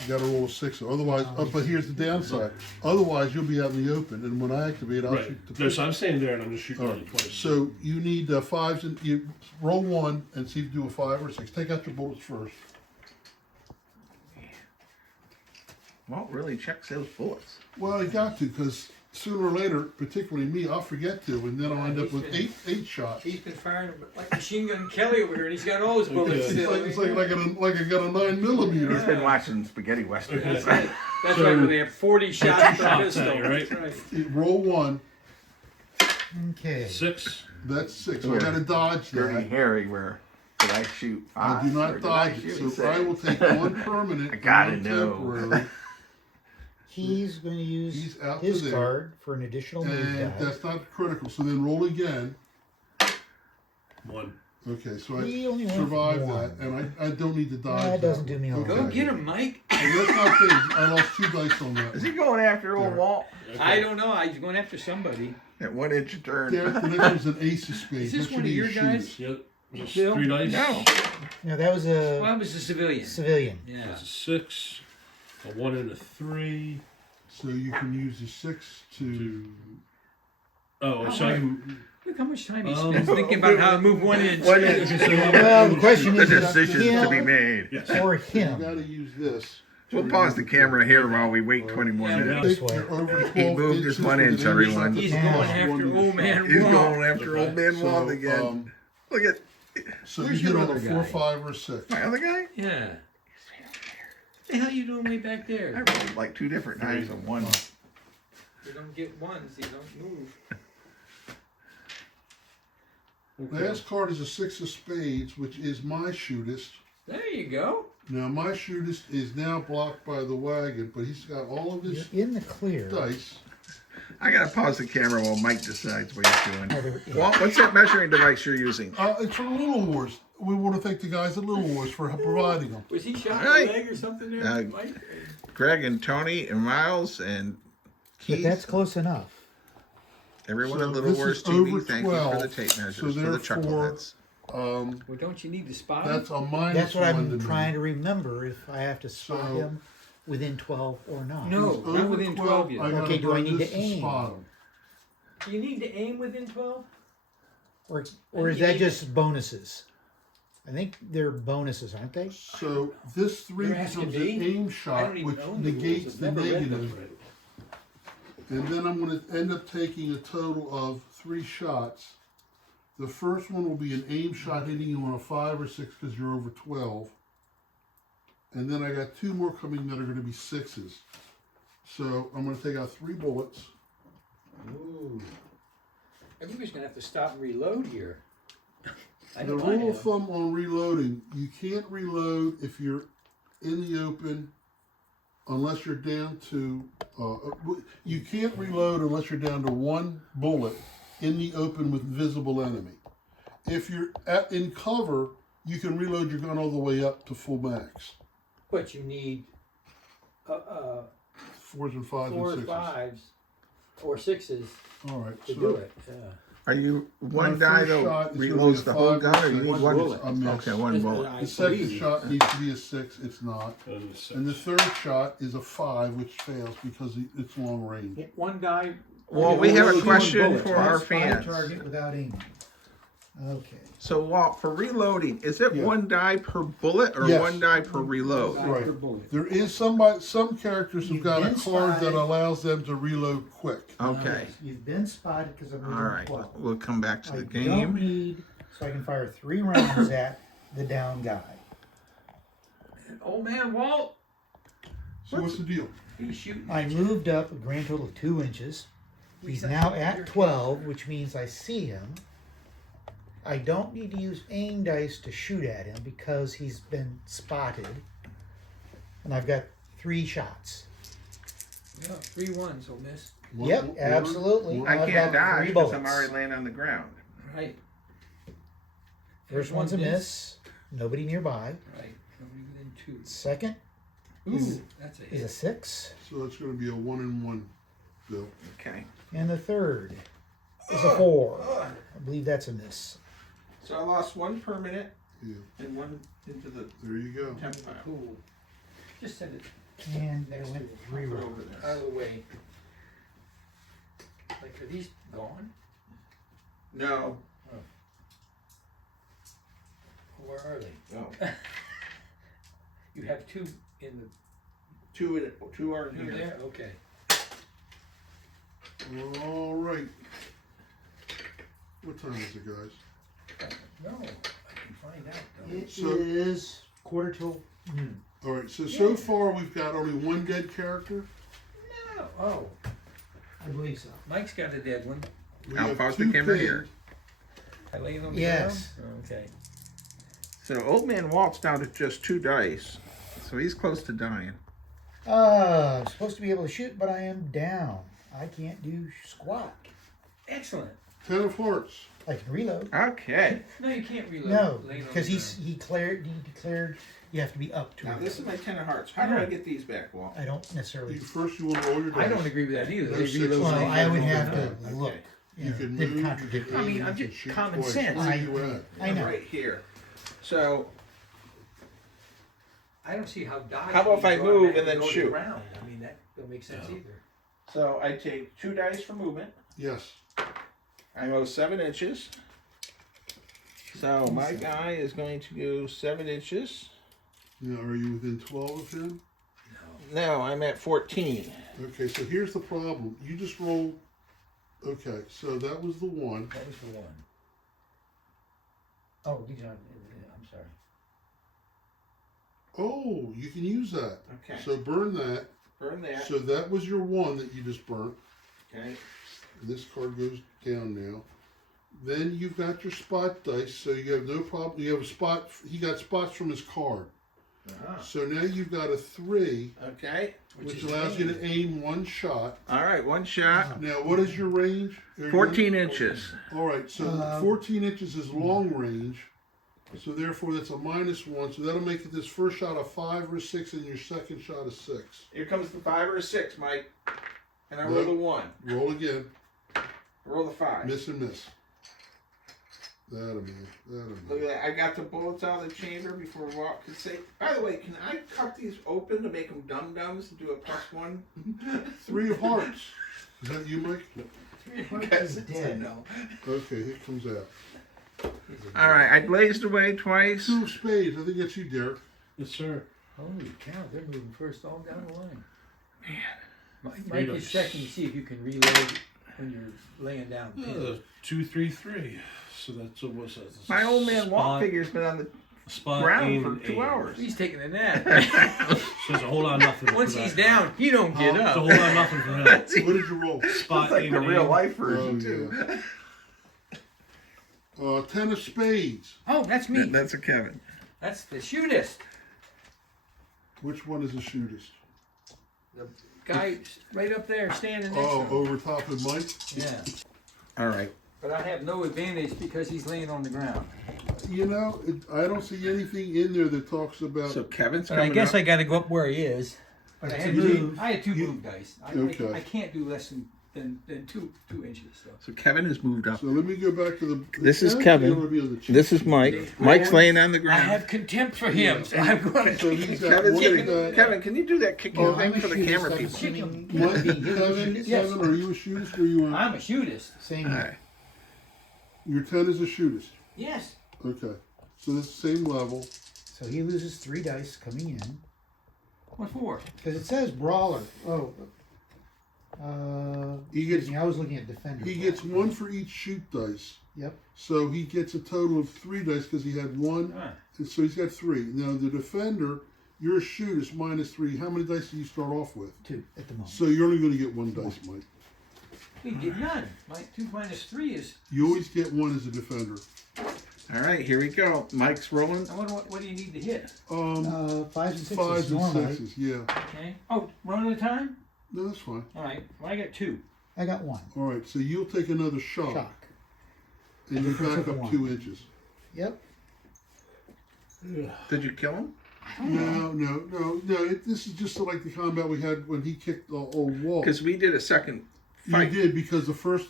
You got to roll a 6. Otherwise, but here's the downside. Otherwise, you'll be out in the open, and when I activate, I'll Right. shoot the. No, so I'm standing there and I'm just shooting All at it right. twice. So you need 5s, and you roll 1 and see if you do a 5 or a 6. Take out your bullets first. Walt really checks those bullets. Well, I got to because sooner or later, particularly me, I'll forget to, and then I'll end up with eight shots. He's been firing like Machine Gun Kelly over here, and he's got all his bullets. It's like I got a 9mm. He's been watching spaghetti westerns. That's right. That's right. When they have 40 shots per pistol, right? That's right. Roll 1. Okay. 6. That's 6. So I got to dodge Dirty that. Harry, where did I shoot 5? I do or not did I dodge shoot it. So 6? I will take 1 permanent. I gotta and 1 know. temporary. He's going to use He's out his to there. card for an additional move And die. that's not critical. So then roll again. 1. Okay, so He only I went survived for that, 1. and I don't need to dodge. That doesn't do me a lot. Okay. Go get him, Mike. And that's not big. I lost 2 dice on that. Is he going after old There. Walt? I don't know. He's going after somebody. At 1 inch a turn. There comes an ace of spades. Is this That should one of be your his guys? shooters. Yep. Just Bill? 3 dice. No. No, that was a Well, I was a civilian. civilian. Yeah. That's a 6, a 1 and a 3. So you can use the 6 to. Oh, so I can. Look how much time he spends thinking about how to move 1 inch. 1 inch. Well, the question The is, decisions to be him made. Yes. or You him. got to use this. to We'll pause the remove camera here while we wait 20 more Yeah, minutes. This way. You're over 12 He moved his inches 1 with inch, an everyone. He's Yeah. going after old man He's Walt. going after old man Walt again. Look at So Where's you your get on a other 4, guy? 5, or 6. my other guy. Yeah. What the hell you doing way back I there? rolled like 2 different times on 1. You don't get ones, you don't move. Last card is a 6 of spades, which is my shootist. There you go. Now my shootist is now blocked by the wagon, but he's got all of his You're in the clear. dice. I gotta pause the camera while Mike decides what he's Oh, doing. there is. Walt, what's that measuring device you're using? It's from Little Wars. We want to thank the guys at Little Wars for providing them. Was he shot in Alright. the leg or something there, Uh, Mike? Greg and Tony and Miles and But Keith. that's close enough. Everyone So at Little this Wars is TV, over thank you for 12, the tape measures, so for the therefore- chuckleheads. Um, Well, don't you need to spot that's him? a minus That's what 1 I'm to me. trying to remember if I have to spot So- him within 12 or not. No, He's not over within 12 I yet. gotta Okay, do I burn need this to aim? spot him. Do you need to aim within 12? Or is think that you- just bonuses? I think they're bonuses, aren't they? So this 3 You're asking becomes an me? aim I shot, don't even which own the rules. negates I've the never read them. negative. And then I'm going to end up taking a total of 3 shots. The first one will be an aim shot hitting you on a 5 or 6 because you're over 12. And then I got 2 more coming that are going to be 6s. So I'm going to take out 3 bullets. Ooh. I think we're just going to have to stop and reload here. I The know I rule of have. thumb on reloading, you can't reload if you're in the open unless you're down to, you can't reload unless you're down to 1 bullet in the open with visible enemy. If you're in cover, you can reload your gun all the way up to full max. But you need 4s and 5s 4 or and 6s. 5s or 6s All right, to so do it. Yeah. Are you my one die first though shot is gonna be reloads a the whole 5 gun, or or you 6. need One one? bullet. A miss. Okay, one bullet. I The second believe. shot needs to be a 6. It's not. And And the third shot is a 5, which fails because it's long range. Hit 1 die. Well, we have a Only question 1 bullet. for our Spot fans. target without aiming. Okay. So, Walt, for reloading, is it Yeah. 1 die per bullet or Yes. 1 die per reload? Die Right. per bullet. There is some characters who've got a You've been card that spotted. allows them to reload quick. Okay. You've been spotted because I'm All moving right. 12. We'll come back to I the don't game. need, so I can fire 3 rounds at the down guy. Old man Walt, So what's the deal? he's shooting. I moved up a grand total of 2 inches. He's now at 12, which means I see him. I don't need to use aim dice to shoot at him because he's been spotted. And I've got 3 shots. Yeah, 3 1s will miss. Yep, absolutely. one- I I've can't got dodge 3 because I'm bullets. already laying on the ground. Right. First one's a miss. Nobody nearby. Right. Nobody within 2. Second Ooh, Is- that's a is a hit. 6. So it's going to be a 1 and 1, Bill. Okay. And the third is a 4. I believe that's a miss. So I lost 1 permanent Yeah, and 1 into the there you go. temp pile. Cool. Just send it And there went 3 Put it rounds. over there. out of the way. Like, are these gone? No. Where are they? No. You have 2 in the. 2 are in 2 here. there? Okay. All right. What time is it, guys? No, I can find out though. It So- is quarter till noon. All right. So far we've got only one dead character. No. Oh, I believe so. Mike's got a dead one. We I'll have pause the 2 camera pinned. here. I lay it on the Yes. ground? Okay. So old man Walt's down to just 2 dice, so he's close to dying. I'm supposed to be able to shoot, but I am down. I can't do squat. Excellent. 10 of hearts. I can reload. Okay. No, you can't reload. No, laying on because the he declared you have to be up to Now it. this is my 10 of hearts. How do I get these back, Walt? I don't necessarily. First, you want to roll your dice. I don't agree with that either. No They six. reload. Well, laying I on would the have ground. to look. You can didn't move. contradict you it. I mean, can I'm aim, just you can common shoot sense. twice. Where are you at? I know. Right here. So I don't see how die. How about if I move and then go to shoot? the ground. I mean, that don't make sense either. so I take 2 dice for movement. Yes. I go 7 inches. So my guy is going to go 7 inches. Now, are you within 12 of him? No, I'm at 14. Okay, so here's the problem. You just rolled. Okay, so that was the one. That was the one. Oh, these aren't. I'm sorry. Oh, you can use that. Okay. So burn that. Burn that. So that was your one that you just burnt. Okay. This card goes down now. Then you've got your spot dice, so you have no problem. You have a spot. He got spots from his card. Uh-huh. So now you've got a 3, Okay. which is allows you aim. to aim 1 shot. All right, 1 shot. Now, what is your range? 14 inches. All right, so 14 inches is long range. So therefore, that's a -1. So that'll make it this first shot a 5 or a 6, and your second shot a 6. Here comes the 5 or a 6, Mike. And I No. roll the 1. Roll again. Roll the 5. Miss and miss. That a man. That a Look man. at that. I got the bullets out of the chamber before Walt could say. By the way, can I cut these open to make them dum-dums and do a +1? 3 of hearts. Is that you, Mike? He's dead. No. Okay, here comes out. All right, I blazed away twice. 2 of spades. I think that's you, Derek. Yes, sir. Holy cow, they're moving first all down the line. Man. Mike is checking to see if you can reload when you're laying down. pins. 2, 3, 3. So that's what's that? My old man Walt Spot- figure's been on the spot, ground aim, for and 2 aim. hours. He's taking a nap. So there's a whole lot of nothing. Once for he's that. down, he don't get There's a up. whole lot of nothing for him. What did you roll? Spot, It's like aim, the and real aim. life version, Oh, too. 10 of spades. Oh, that's me. That's a Kevin. That's the shootist. Which one is the shootist? The guy right up there standing next to Oh, him. over top of Mike? Yeah. All right. But I have no advantage because he's laying on the ground. You know, I don't see anything in there that talks about. So Kevin's But coming I guess up. I got to go up where he is. But I had move. two You- move dice. Okay. I can't do less than two inches. So. So Kevin has moved up. So let me go back to the. This is Derek, Kevin. you wanna be on the cheat This is sheet. Mike. Mike's laying on the I ground. have contempt for him, so I'm going to So kick he's him. got Kevin's one kicking, of that. Kevin, can you do that kicking Oh, thing I'm a for the shootist, camera I'm people? assuming- Mike, You're Kevin, the shootist? Yes. Kevin, are you a shootist or you are? I'm a shootist. Same All here. right. Your 10 is a shootist. Yes. Okay. So that's the same level. So he loses 3 dice coming in. What for? Because it says brawler. Oh. He gets- I was looking at defender. He gets 1 for each shoot dice. Yep. So he gets a total of 3 dice because he had 1. Ah, And so he's got 3. Now the defender, your shoot is -3. How many dice do you start off with? 2 at the moment. So you're only going to get 1 dice, Mike. we get none. My 2 minus 3 is. You always get 1 as a defender. All right, here we go. Mike's rolling. I wonder what do you need to hit? 5s and 6s 5s and normally. 6s, yeah. Okay. Oh, one at a time. No, that's fine. All right. Well, I got 2. I got 1. All right, so you'll take another shot, Shock. and you Difference back of up 1. 2 inches. Yep. Did you kill him? No. This is just like the combat we had when he kicked the old wall. Because we did a second You fight. did because the first,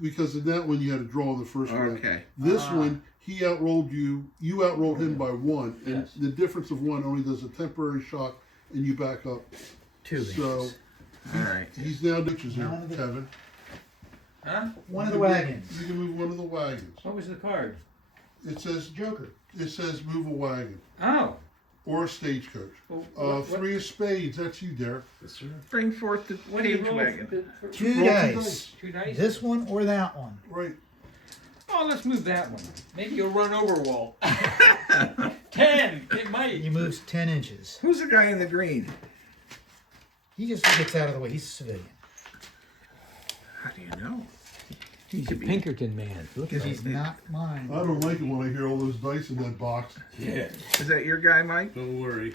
because in that one you had to draw in the first round. Okay. This one, he outrolled you. You outrolled him by 1, and Yes. the difference of 1 only does a temporary shock, and you back up. 2 So inches. All right. he's now ditches here, None of it. Kevin. Huh? One of the wagons. You can move one of the wagons. What was the card? It says Joker. move a wagon. Oh. or a stagecoach. Well, Three of spades. That's you, Derek. Yes, sir. Bring forth the what do you page roll wagon. for- Two Roll dice. Two dice? This one or that one. Right. Oh, let's move that one. Maybe you'll run over Walt. 10. It might. He moves 10 inches. Who's the guy in the green? He just gets out of the way. He's a civilian. How do you know? He's a Pinkerton man. Look Because he's not mine. I don't like it when I hear all those dice in that box. Yeah. Is that your guy, Mike? Don't worry.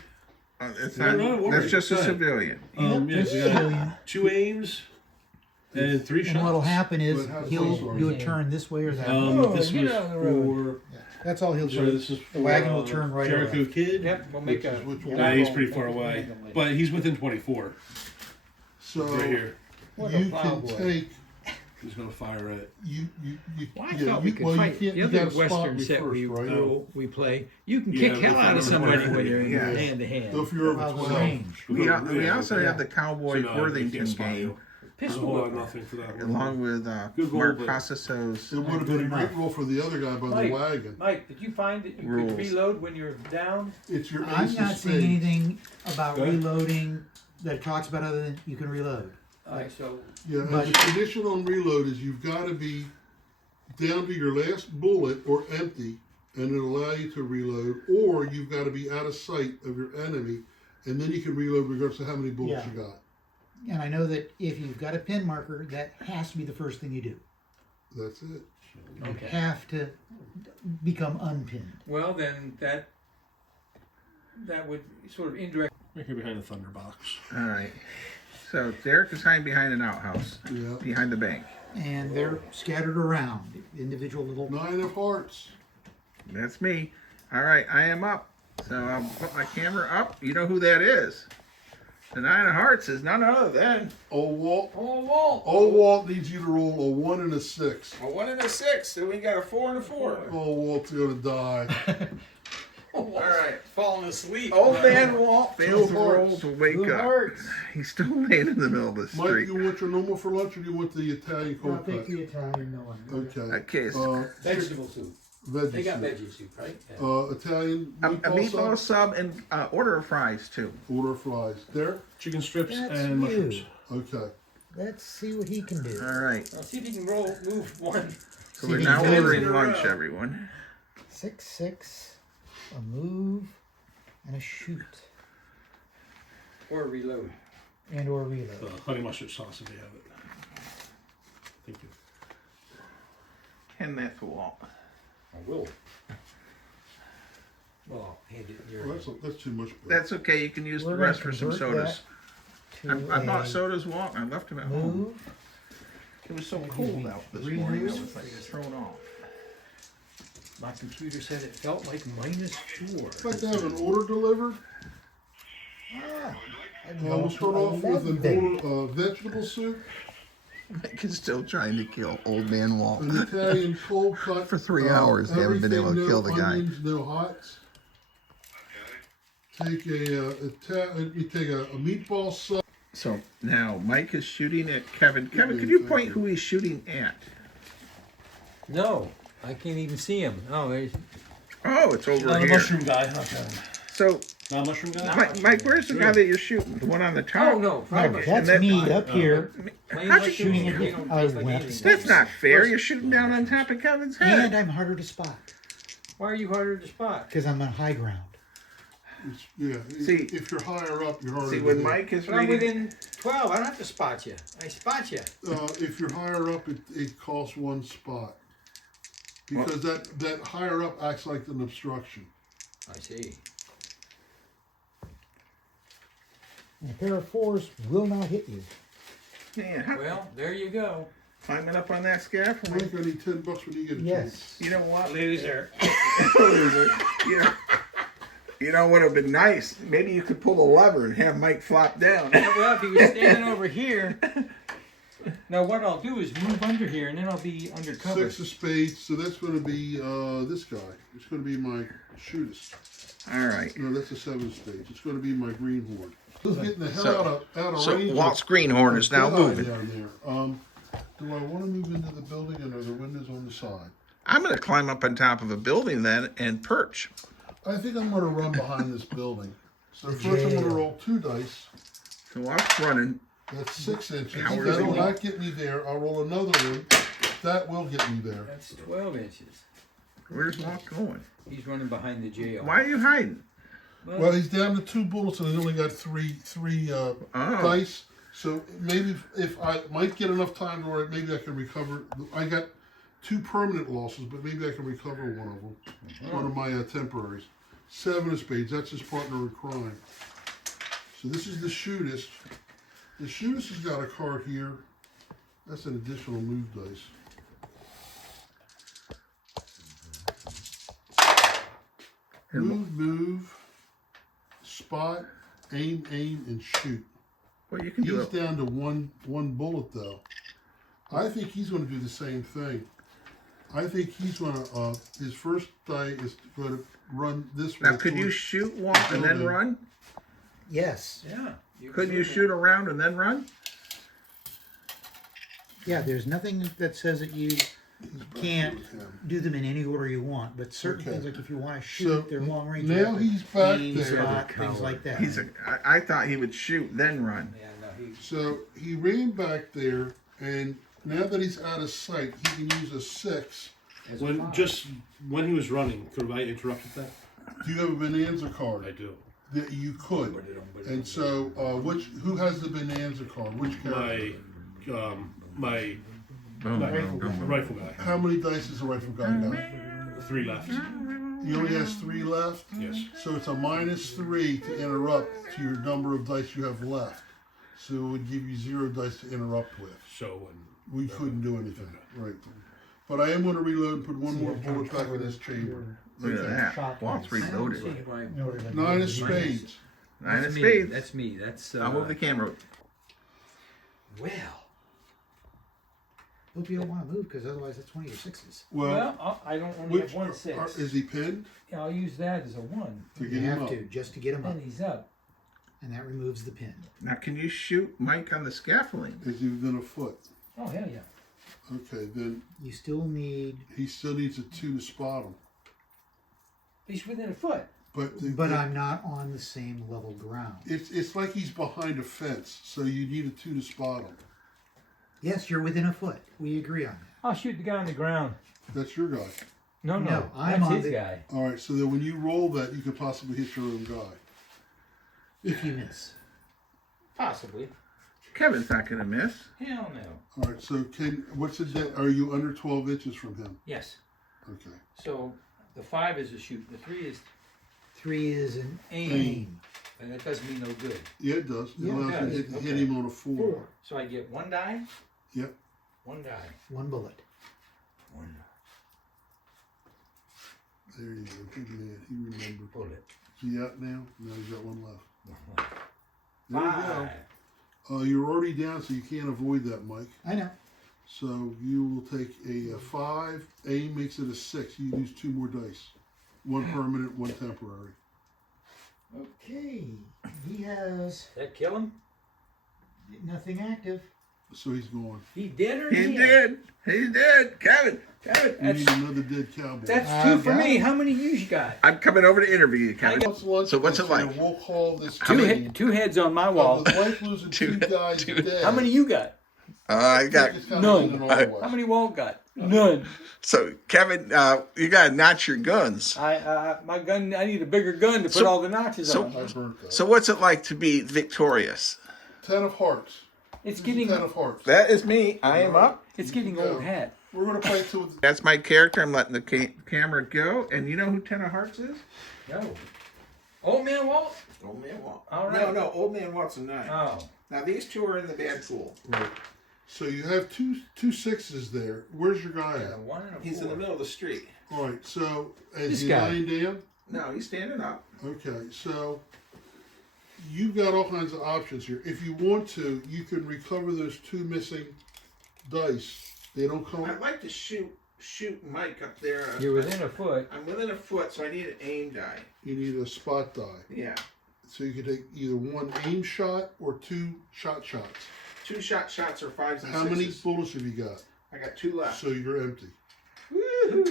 It's No, not. don't worry. That's just a Go ahead. civilian. Yeah, so you got Civilian. 2 aims and 3 shots. And what'll happen is But how's he'll this do a one? turn this way or that way. Oh, This get was out of the road. for. That's all he'll Sorry, do. this is The wagon will for, turn right Jericho around. Kid. Yep, we'll make a. Which one? Nah, he's pretty far away, but he's within 24. So Right here. What a you can plowboy. take He's gonna fire it. you. Well, I yeah, thought we you- could well, fight. You, The you other gotta spot Western me set first, we right? we play, you can Yeah, kick we hell out of fight somebody over when you're Yeah. hand to hand. So if you're over How's the 12, range? We Yeah, also yeah. have the Cowboy So, no, Worthington you can't spot game, you. There's a Pistol whole lot of whipper. nothing for that one. along with Good roll, Mark but- Casasso's. it would have been a great roll for the other guy by Mike. the wagon. Mike, did you find that you Rules. could reload when you're down? It's your I'm ace of not seeing spades. anything about Go ahead. reloading that talks about other than you can reload. Alright, so Yeah, But- and the condition on reload is you've got to be down to your last bullet or empty, and it'll allow you to reload, or you've got to be out of sight of your enemy, and then you can reload regardless of how many bullets Yeah. you got. And I know that if you've got a pin marker, that has to be the first thing you do. That's it. You okay. have to become unpinned. Well then that would sort of indirect. Right here behind the thunder box. All right. So Derek is hiding behind an outhouse, Yeah. behind the bank. And they're scattered around, individual little. 9 of hearts. That's me. All right, I am up. So I'll put my camera up. You know who that is? The 9 of Hearts is none other than Old Walt. Oh Walt! Old Walt needs you to roll a 1 and a 6. a 1 and a 6. So we got a 4 and a 4. Old Walt's gonna die. All right. Falling asleep. Old man Walt fails to Two roll hearts. to wake Two up. hearts. He's still laying in the middle of the Mike, street. you want your normal for lunch, or do you want the Italian I'll cold take cut? the Italian one. Okay. Okay, so Vegetable soup. Veggie They got soup. veggie soup, right? Yeah. Italian a meatball, meatball sub? sub and order of fries too. Order fries. There? Chicken strips That's and mushrooms. you. Okay. Let's see what he can do. All right. Now see if you can move one. So See we're if now he can ordering in a row. lunch, everyone. 6, 6, a move, and a shoot, Or reload. and or reload. Honey mustard sauce if you have it. Thank you. And that's Walt. I will. Well, hand it in your Well, that's too much. Bread. That's okay. You can use We're the gonna rest for some convert sodas. To I bought a sodas, Walt, and I left them at home. move. It was so That gives cold me out this 3 morning. I moves. was like thrown off. My computer said it felt like -4. I'd like to have an order delivered. Ah, We'll start off with an order, vegetable soup, Mike is still trying to kill old man Walt. an Italian cold cut. For 3 hours, they haven't been able to everything, kill the no guy. onions, no hots. Take you take a meatball sub. So now Mike is shooting at Kevin. Kevin, could you point who he's shooting at? No, I can't even see him. Oh, there's. Oh, it's over Not a here. mushroom guy. Okay. So, Not a mushroom guy? Mike, where's the guy that you're shooting? The one on the top? Oh no, No, probably. that's that- me up here, How'd you shooting at You the don't I taste like went. anything. That's not fair. You're shooting down on top of Kevin's and head. I'm harder to spot Why are you harder to spot? because I'm on high ground. Yeah. See- if you're higher up, you're harder. See, to when hit. Mike is But I'm reading, within 12. I don't have to spot you. I spot you. If you're higher up, it costs 1 spot. Because that higher up acts like an obstruction. I see. And a pair of 4s will not hit you. man, how, Well, there you go. climbing up on that scaffolding. Mike, I need $10 when you get a chance. Yes. You know what? Loser. You know what would have been nice? Maybe you could pull the lever and have Mike flop down. Well, if he was standing over here. Now what I'll do is move under here, and then I'll be undercover. 6 of spades, so that's going to be this guy. It's going to be my shootist. All right. No, that's a 7 of spades. It's going to be my greenhorn. He's getting the hell So- out of So range. Walt's greenhorn is now Good eye moving. down there. Do I want to move into the building, and are the windows on the side? I'm going to climb up on top of a building then and perch. I think I'm going to run behind this building. So first I'm going to Jail. roll 2 dice. So I'm running. That's 6 inches. How That are will they- not get me there. I'll roll another one. That will get me there. That's 12 inches. Where's Walt going? He's running behind the jail. Why are you hiding? Well, he's down to 2 bullets and he's only got three Oh. dice. So maybe if I might get enough time to where maybe I can recover. I got 2 permanent losses, but maybe I can recover one of them. One of my temporaries. 7 of spades. That's his partner in crime. So this is the shootist. The shootist has got a card here. That's an additional move dice. Move, spot, aim, and shoot. Well, you can do He's it. down to one bullet though. I think he's going to do the same thing. I think he's going to. His first die is going to run this way. Now, could you shoot Walt and then building. run? Yes. Yeah. Couldn't you shoot around and then run? Yeah, there's nothing that says that you can't do them in any order you want, but certain Okay. things, like if you want to shoot, So they're long range. now weapons, he's back aim, there. spot, things like that. He's I thought he would shoot then run. Yeah, no, he. So he ran back there, and now that he's out of sight, he can use a 6. When he was running, could I interrupt that? Do you have a bonanza I card? do. That you could. And so, who has the bonanza card? Which character? My Oh, rifle guy. How many dice does a rifle guy got? 3 left. He only has 3 left. Yes. So it's a -3 to interrupt to your number of dice you have left. So it would give you 0 dice to interrupt with. So We couldn't do anything, right? But I am going to reload and put one more bullet back in this chamber. Look at that. Shot Walt's dice. reloaded. In order to- 9 of spades. 9 of That's me. spades. That's me. That's. I'll move the camera. Well. Hope you don't want to move, because otherwise that's one of your 6s. Well, I don't only which have 1 6. is he pinned Yeah, I'll use that as a 1. to You get him have up? to, just to get him up. And he's up. And that removes the pin. Now, can you shoot Mike on the scaffolding? Is he within a foot? Oh, hell yeah. Okay, then You still need, he still needs a 2 to spot him. He's within a foot. but I'm not on the same level ground. It's like he's behind a fence, so you need a 2 to spot him. Yes, you're within a foot. We agree on that. I'll shoot the guy on the ground. That's your guy. No, No, I'm that's on his the- guy. All right, so then when you roll that, you could possibly hit your own guy. If you miss. Possibly. Kevin's not going to miss. Hell no. All right, so what's the are you under 12 inches from him? Yes. Okay. So the 5 is a shoot. The 3 is 3 is an aim. aim. And that does me no good. Yeah, it does. It Yeah, it allows you to does. hit Okay. him on a 4. 4. So I get 1 die. Yep. 1 die. 1 bullet. 1 There you go. Good man. He remembered. bullet. Is he out now? No, he's got 1 left. There 5. you go. You're already down, so you can't avoid that, Mike. I know. So you will take a 5. Aim makes it a 6. You use 2 more dice. 1 permanent, 1 temporary. Okay. He has That kill him? nothing active. So he's gone. He dead or He dead? did. He's dead. Kevin. We need another dead cowboy. That's I 2 for got me. it. How many you got? I'm coming over to interview you, Kevin. So what's it like? We'll call this How many- team. 2 heads on my Well, wall. with Mike losing 2 guys dead. How many you got? I got. it's kinda None. leaning our way. How many Walt got? None. So, Kevin, you got to notch your guns. My gun. I need a bigger gun to put So- all the notches so- on. I burnt that. So, what's it like to be victorious? 10 of hearts. It's This is getting. 10 of hearts. That is me. I am up. It's getting old hat. We're going to play till That's my character. I'm letting the camera go. And you know who Ten of Hearts is? No. Old man Walt. Old Man Walt. All right. No. Old Man Walt's a 9. Oh. Now, these 2 are in the bad pool. Right. So you have two 6s there. Where's your guy A at? 1 and a 4. He's in the middle of the street. All right. So is This he guy. lying down? No, he's standing up. Okay. So you've got all kinds of options here. If you want to, you can recover those 2 missing dice. They don't come. I'd like to shoot Mike up there. You're within a foot. I'm within a foot, so I need an aim die. You need a spot die. Yeah. So you can take either 1 aim shot or 2 shots. 2 shots are 5s and 6s. How many bullets have you got? I got 2 left. So you're empty. Woo-hoo.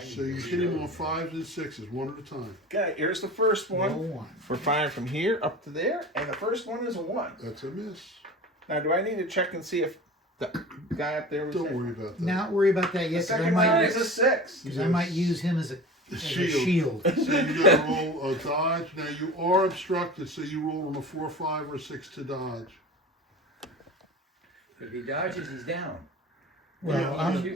So you hit him on 5s and 6s, one at a time. Okay, here's the first Roll one. one. We're firing from here up to there, and the first one is a 1. That's a miss. Now, do I need to check and see if the guy up there was Don't there? worry about that. Not worry about that The yet, because second one is a 6. I might use him as a shield. So you got to roll a dodge. Now you are obstructed, so you roll on a 4, 5, or 6 to dodge. If he dodges, he's down. Well, Yeah,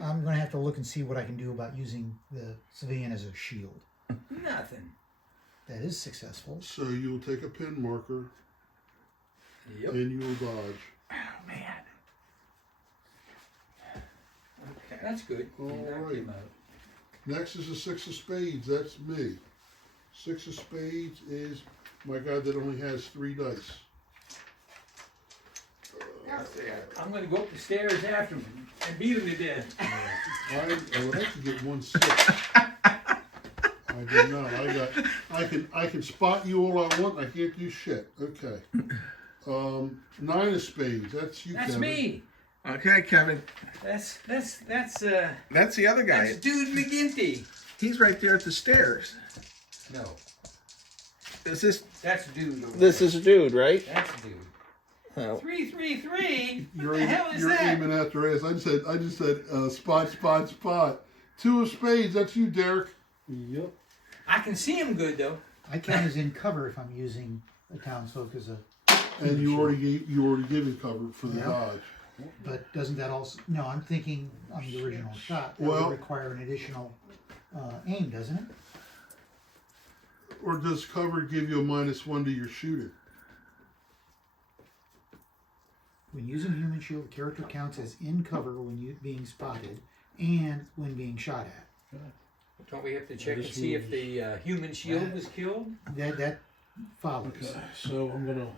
I'm going to have to look and see what I can do about using the civilian as a shield. Nothing. That is successful. So you will take a pin marker Yep. and you will dodge. Oh, man. Okay. That's good. You knocked Alright. him out. Next is a 6 of spades. That's me. 6 of spades is my guy that only has 3 dice. I'm going to go up the stairs after him and beat him to death. I would have to get 1 6. I did not. I can spot you all I want. I can't do shit. Okay. 9 of spades. That's you, That's Kevin. me. Okay, Kevin. That's That's the other guy. that's Dude McGinty. He's right there at the stairs. No, Is this? that's Dude. Over This there. is a dude, right? That's Dude. Oh. 333. You're, What the hell is you're that? aiming after ass. I just said spot, spot, spot. 2 of spades. That's you, Derek. Yep. I can see him good though. I count as in cover if I'm using a townsfolk as a. And you already given cover for the Yeah. dodge. But doesn't that also? No, I'm thinking on the original shot. That Well- would require an additional aim, doesn't it? Or does cover give you a -1 to your shooting? When using human shield, the character counts as in cover when being spotted and when being shot at. Don't we have to check and see if the human shield was killed? That follows. Okay, so I'm gonna.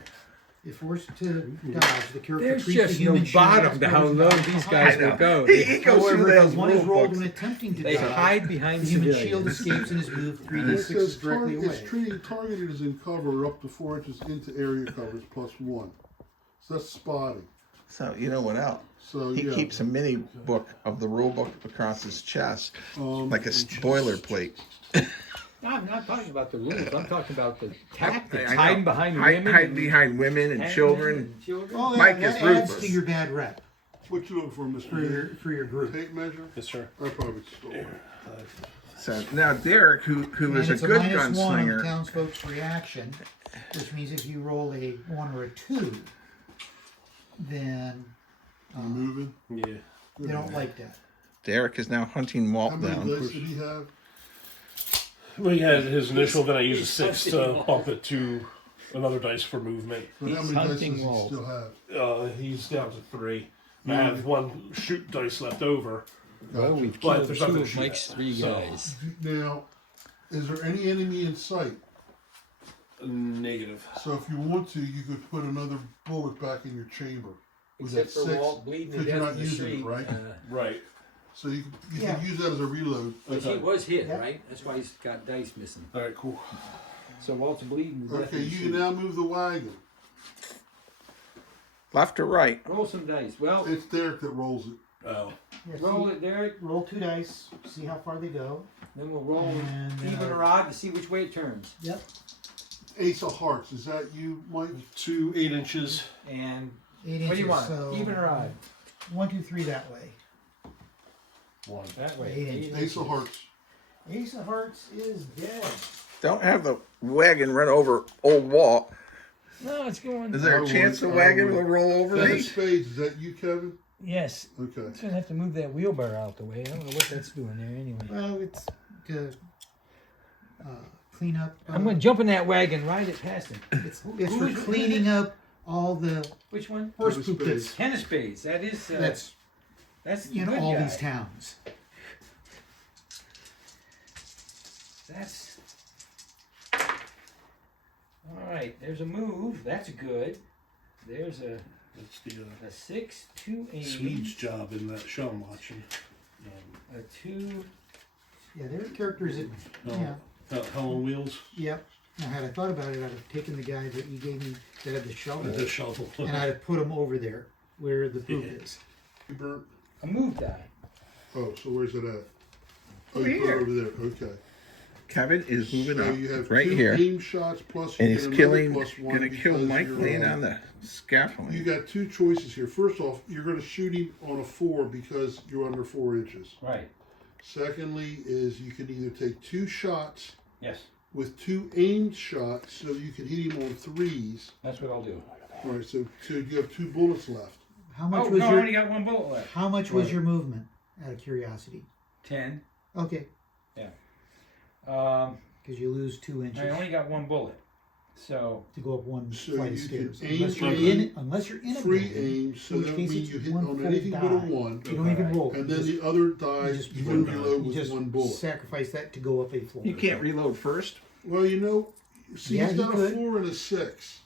If forced to dodge, the character There's treats just the no human shield bottom as to how goes low down these behind. guys I know. will go. He goes However, through if those one is rule rolled books. when attempting to They dodge, hide behind the human civilians. shield escapes and is moved 3d6 It says directly away. it's treated targeted as in cover up to 4 inches into area covers +1. So that's spotting. So you know what else? So He yeah. keeps a mini book of the rule book across his chest, like a Okay. boilerplate. No, I'm not talking about the rules. I'm talking about the I tactics. know. Hiding behind Hide women. behind women and and children. and children. Oh, Mike that is adds ruthless. to your bad rep What you looking for, Mr. for your Derek? for your group. Tape measure? Yes, sir. I probably stole it. So now Derek, who And is a it's good -1 on the gunslinger, townsfolk's reaction, which means if you roll a 1 or a 2, then You moving? Yeah. they don't like that. Derek is now hunting Walt How many down. dice did he have? Well, he had his initial, then I used a He's 6 to hunting bump it to another dice for movement. But how He's many dice does hunting he wolves. still have? He's down to 3. I have 1 shoot dice left over. Well, we've But killed there's 2 nothing of to shoot Mike's at, 3 so- guys. Now, is there any enemy in sight? Negative. So if you want to, you could put another bullet back in your chamber. With Except that for 6, Walt bleeding to because you're death not in the using street. it, right? Right. So you Yeah. can use that as a reload. But he was hit, Yeah. right? That's why he's got dice missing. All right, cool. So Walt's bleeding to death. Okay, in the you street. can now move the wagon. Left or right? Roll some dice. Well, It's Derek that rolls it. Oh. Yeah, roll see- it, Derek. Roll 2 dice, see how far they go. Then we'll roll And, even or odd to see which way it turns. Yep. Ace of Hearts, is that you, Mike? 2 8 inches. And 8 what inches. do you want? So Even or odd? 1, 2, 3 that way. 1. That way. 8 inches. Ace of Hearts. Ace of Hearts is dead. Don't have the wagon run over old Walt. No, it's going. Is there I a chance the would- wagon I would. will roll over 10 me? of Spades, is that you, Kevin? Yes, Okay. it's gonna have to move that wheelbarrow out the way. I don't know what that's doing there anyway. Well, it's to clean up. I'm gonna jump in that wagon, ride it past him. It's for cleaning up all the Which one? horse Ten of poop spades. that's, 10 of spades. That is. That's the in good all guy. these towns. That's. All right. There's a move. That's good. There's That's the a 6, 2 aim, Swede's job in that show I'm watching. a 2. Yeah, there are characters that. No. Yeah. Hell on Wheels. Yep. Now, had I thought about it, I'd have taken the guy that you gave me that had the shovel, The shovel. and I'd have put him over there where the poop Yeah. is. You burnt? A move die. Oh, so where's it at? Oh, you put it over there. Okay. Kevin is moving So up you have right two here, aim shots plus and you he's get killing. another plus one Gonna kill because Mike you're, laying on the You scaffolding. got two choices here. First off, you're going to shoot him on a 4 because you're under 4 inches. Right. Secondly, is you can either take 2 shots Yes. with 2 aimed shots, so you can hit him on 3s. That's what I'll do. All right, so you have 2 bullets left. How much Oh was no, I your only got one bullet left. How much was your movement? Out of curiosity. 10. Okay, because you lose 2 inches I only got one bullet. So to go up one So flight of you can stairs. aim Unless you're in a free building, aim, so in which that case means it's you hit one on full anything but a die. 1. You don't even roll. And You then just- the other die, just you one can die. reload You with just 1 bullet. sacrifice that to go up a floor. You can't reload first. Well, see, Yeah, he's he got a could. 4 and a 6.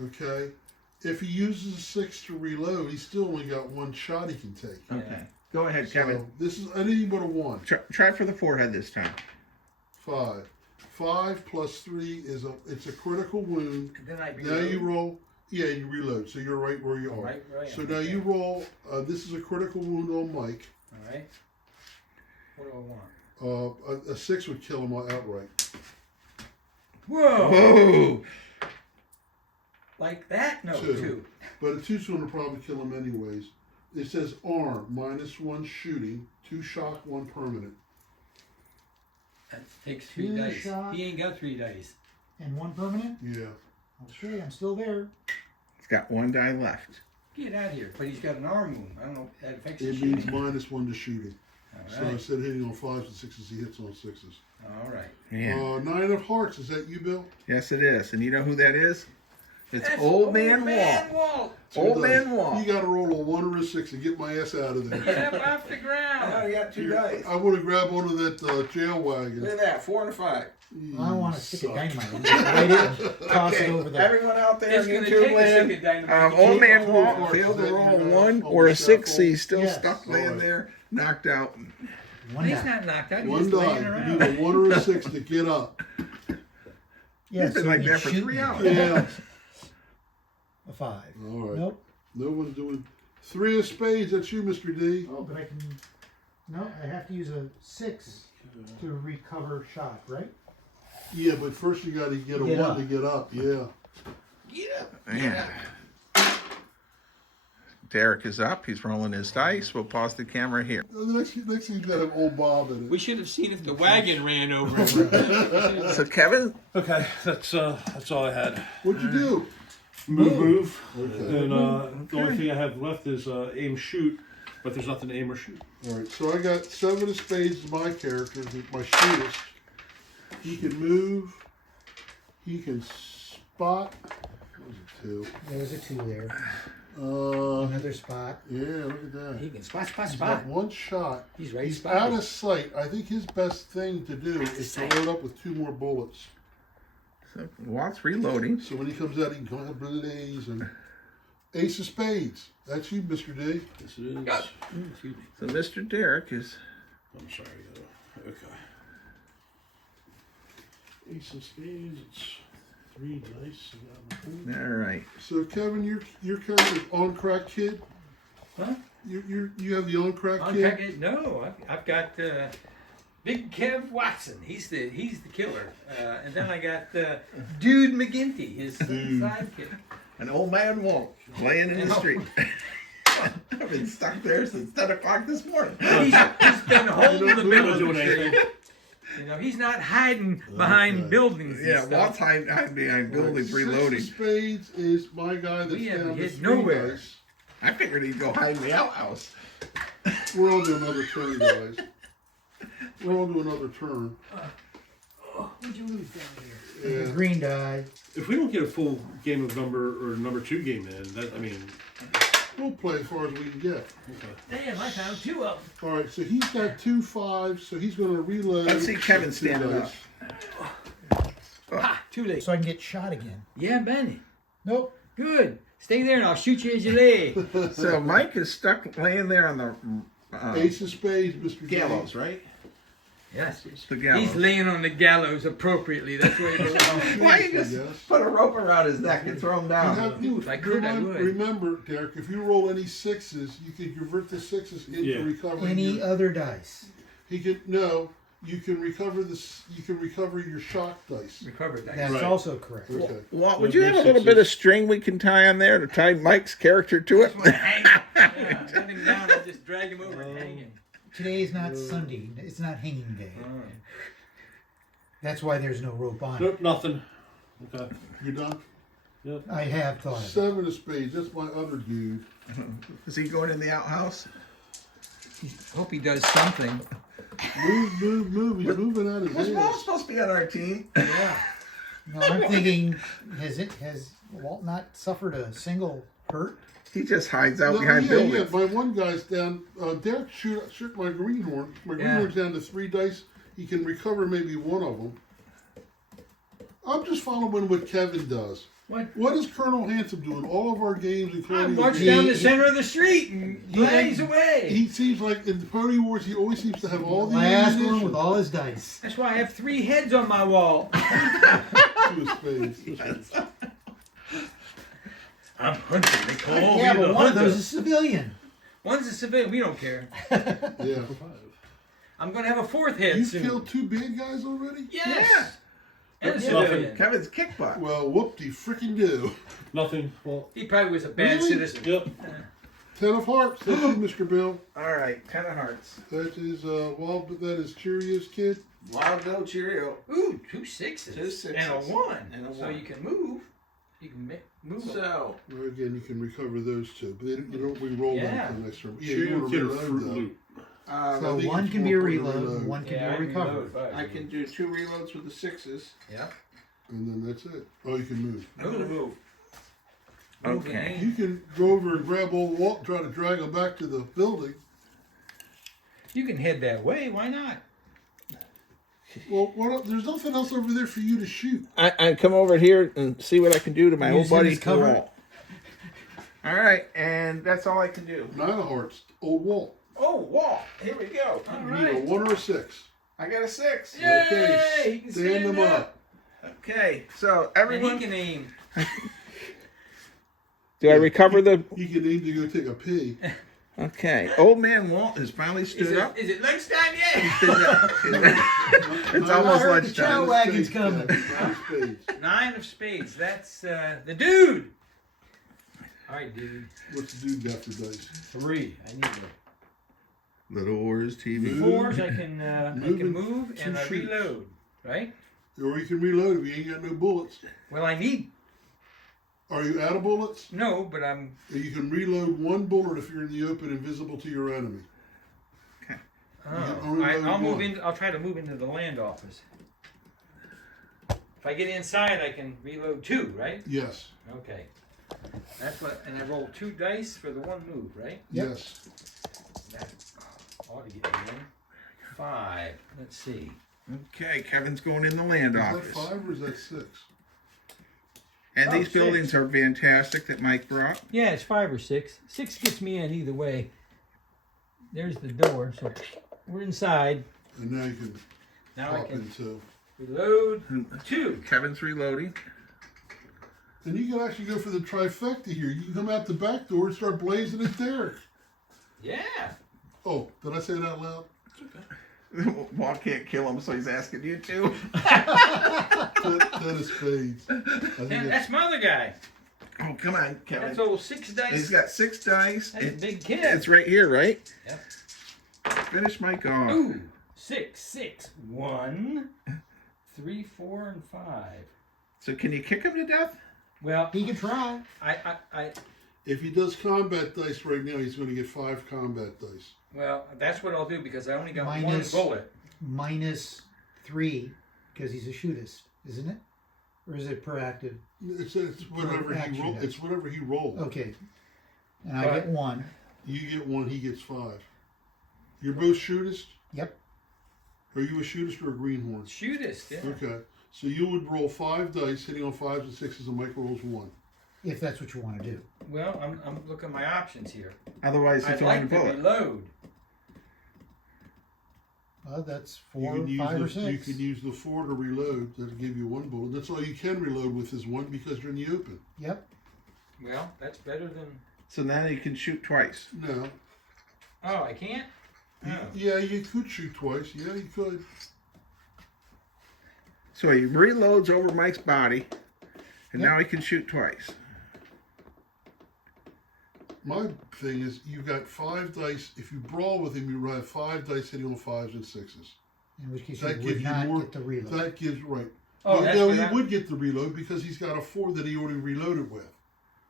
Okay? If he uses a 6 to reload, he's still only got 1 shot he can take. Okay, go ahead, Kevin. So this is anything but a 1. Try for the forehead this time. 5. 5 plus 3 is it's a critical wound. then I Now you roll. Yeah, you reload. So you're right where you are. Right. So now you roll. This is a critical wound on Mike. All right. What do I want? A 6 would kill him outright. Whoa! Whoa! Like that? No, 2. 2. But a 2's going to probably kill him anyways. It says arm, -1 shooting, 2 shock, 1 permanent. That takes 3 2 dice. shot. He ain't got 3 dice. And 1 permanent? Yeah. Okay, I'm still there. He's got 1 die left. Get out of here. But he's got an arm wound. I don't know if that affects his It means shooting. -1 to shooting. All So right. instead of hitting on 5s and 6s, he hits on 6s. All right. Yeah. 9 of hearts, is that you, Bill? Yes, it is. And you know who that is? It's That's Old Man Walt. Walt. Old Man Walt. You got to roll a 1 or a 6 to get my ass out of there. Get up off the ground. got 2 dice. I want to grab onto that jail wagon. Look at that, 4 and a 5. I want to stick a dynamite in it. Light it and toss it over the. Everyone out there It's in gonna YouTube take a land, second dynamite to Old take Man off. Walt failed to roll a 1 or a 6, so he's still Yes. stuck laying Alright. there, knocked out. One He's die. not knocked out. He's 1 just laying die. around. You need a 1 or a 6 to get up. Yeah, He's been so like you that for shoot 3 me. hours. Yeah. A 5. All right. Nope. No one's doing 3 of spades. That's you, Mr. D. Oh, but I can. No, I have to use a 6 to recover shot, right? Yeah, but first you got to get a Get 1 up. to get up. Yeah. Yeah. Derek is up. He's rolling his dice. We'll pause the camera here. The next thing's got to have old Bob in We it. should have seen if the wagon ran over him. So Kevin, Okay, that's all I had. What'd you do? Move. Okay. And the only thing I have left is aim shoot, but there's nothing to aim or shoot. All right. So I got 7 of spades as my character, my shootist. He can move. He can spot. What was it, 2? There's a 2 there. Yeah, Another spot. look at that. He can spot. He's got 1 shot. He's ready to He's spot. out of sight. I think his best thing to do is to load up with 2 more bullets. so Walt's reloading. So when he comes out, he can go blaze and ace of spades. That's you, Mr. D. This is. Excuse me. So Mr. Derek is I'm sorry. Okay. Ace of spades. It's 3 dice. all right. So Kevin, you're kind of on crack kid. Huh? You have the on crack On kid. track it? No, I've got Big Kev Watson. He's the killer. And then I got Dude McGinty, his sidekick. An Old Man Walt laying in the street. I've been stuck there since 10 o'clock this morning. He's been holding the middle of the doing street. anything. You know, he's not hiding behind buildings. And Yeah, stuff. Walt's hiding behind buildings reloading. 6 of spades is my guy that's We haven't down to hit 3 nowhere. dice. I figured he'd go hide in the outhouse. We're on to another turn, guys. We're on to another turn. What'd you lose down The Yeah. green die. If we don't get a full game of number 2 game in, that I mean. We'll play as far as we can get. there? Damn, I found 2 of them. All right, so he's got 2 5s, so he's going to reload. Let's see Kevin with 2 standing dice. up. Ha! Too late. So I can get shot again. Yeah, Benny. Nope. Good. Stay there and I'll shoot you as you lay. So Mike is stuck laying there on the Ace of spades, Mr. D. gallows, right? Yes. The gallows. He's laying on the gallows appropriately. That's where he belongs. Why you I just guess. put a rope around his neck and throw him You down? have, If I could, I would. Remember, Derek, if you roll any 6s, you can convert the 6s into Yeah. recovering. Any your- other dice. He can no. You can recover this. You can recover your shock dice. Recover that. That's Right. also correct. Okay. Walt, would So you have a there's little bit of sixes. string we can tie on there to tie Mike's character to it? Just wanna hang him. Yeah, send him down. I'll just drag him over and hang him. Today is not Sunday. It's not hanging day. That's why there's no rope on it. Nope, nothing. Okay. You done? I have thought of it. 7 of spades. That's my other dude. Is he going in the outhouse? Hope he does something. Move. He's moving out his Was Walt ass. supposed to be on our team? Yeah. No, I'm thinking, has Walt not suffered a single hurt? He just hides out No, behind yeah, buildings. my one guy's down. Derek shoot my greenhorn. My Yeah. greenhorn's down to 3 dice. He can recover maybe one of them. I'm just following what Kevin does. What is Colonel Handsome doing? All of our games, I including march the down game, the center of the street and blaze away. he seems like in the Pony Wars, he always seems to have all the Last one ammunition with all his dice. That's why I have 3 heads on my wall. to his face. I'm hunting. They call Yeah, me but the one of hunter. those is civilian. One's a civilian. We don't care. Yeah. I'm going to have a 4th head You soon. killed 2 bad guys already? Yes. Yeah. And a Yeah. civilian. Kevin's kick butt. Well, whoop-de frickin' do. Nothing. Well, He probably was a bad Really? citizen. yep. 10 of hearts. That's you, Mr. Bill. All right, 10 of hearts. That is, that is Cheerios Kid. Wild Bill Cheerio. Ooh, 2 sixes. 2 sixes. And a 1. And a So 1. you can move. You can move. So, Well, again, you can recover those 2, but you don't re-roll them Yeah. until next turn. Yeah, Cheerio you want Kid to or reload Fruit though. Loop. I So think one it's can be a 1 point reload, one can Yeah, be I a can recovery. reload 5. I can do 2 reloads with the 6s. Yep. And then that's it. Oh, you can move. I'm going to move. Move Okay. You can go over and grab old Walt and try to drag him back to the building. You can head that way. Why not? Well, there's nothing else over there for you to shoot. I come over here and see what I can do to my Use old him buddy as cover? Walt. All right, and that's all I can do. 9 of hearts, old Walt. Oh, Walt, here we go. All You need a right. 1 or a 6. I got a 6. Yay! Okay, He can stand them up. Okay, so And everyone, he can aim. do I recover the? He can need to go take a pee. Okay, old man Walt has finally stood up. Is it lunchtime yet? It's I almost heard the chow lunchtime. wagon's coming. 9 spades. 9 of spades. That's the dude. All right, dude. What's the dude got for dice? 3. I need Little Wars TV. Move. 4s. I can Moving move and 2 I shoots. reload. Right. Or you can reload if you ain't got no bullets. Well, I need Are you out of bullets? no, but I'm. You can reload 1 bullet if you're in the open, invisible to your enemy. Oh, only load I'll move 1. in. I'll try to move into the land office. If I get inside, I can reload 2. Right. Yes. Okay. That's what. And I roll 2 dice for the 1 move. Right. Yep. Yes. That ought to get me in. 5. Let's see. Okay, Kevin's going in the land Is that office. 5 or is that 6? And Oh, these 6. buildings are fantastic that Mike brought. Yeah, it's 5 or 6. 6 gets me in either way. There's the door, so we're inside. And now you can Now I pop can into. reload 2. Kevin's reloading. And you can actually go for the trifecta here. You can come out the back door and start blazing at Derek. Yeah. Oh, did I say it out loud? Walt can't kill him, so he's asking you to. 10 of spades. I think And that's my other guy. Oh, come on, Kevin. That's old 6 dice. He's got 6 dice. That's a It- big kid. It's right here, right? Yep. Finish Mike off. Ooh. 6, 6. 1, 3, 4, and 5. So can you kick him to death? Well, He can try. I if he does combat dice right now, he's going to get 5 combat dice. well, that's what I'll do because I only got Minus- 1 bullet. Minus 3 because he's a shootist, isn't it? Or is it per active? It's whatever he Action roll. dice. It's whatever he rolls. Okay. And I Right. get 1. You get 1, he gets 5. You're both shootist. Yep. Are you a shootist or a greenhorn? Shootist, yeah. Okay. So you would roll 5 dice, hitting on 5s and 6s, and Mike rolls 1. If that's what you want to do. Well, I'm looking at my options here. Otherwise, I'd it's only a like to bullet. reload. Well, that's You 4, can use 5, or the 6. you can use the 4 to reload. That'll give you 1 bullet. That's all you can reload with is 1 because you're in the open. Yep. Well, that's better than. So now you can shoot twice. No. Oh, I can't. Yeah, you could shoot twice. Yeah, you could. So he reloads over Mike's body, and Yep. now he can shoot twice. My thing is, you've got 5 dice. If you brawl with him, you have 5 dice hitting on 5s and 6s. In which case That you gives would you not more. get the reload. That gives right. Oh, Well, that's no, what he I- would get the reload because he's got a 4 that he already reloaded with.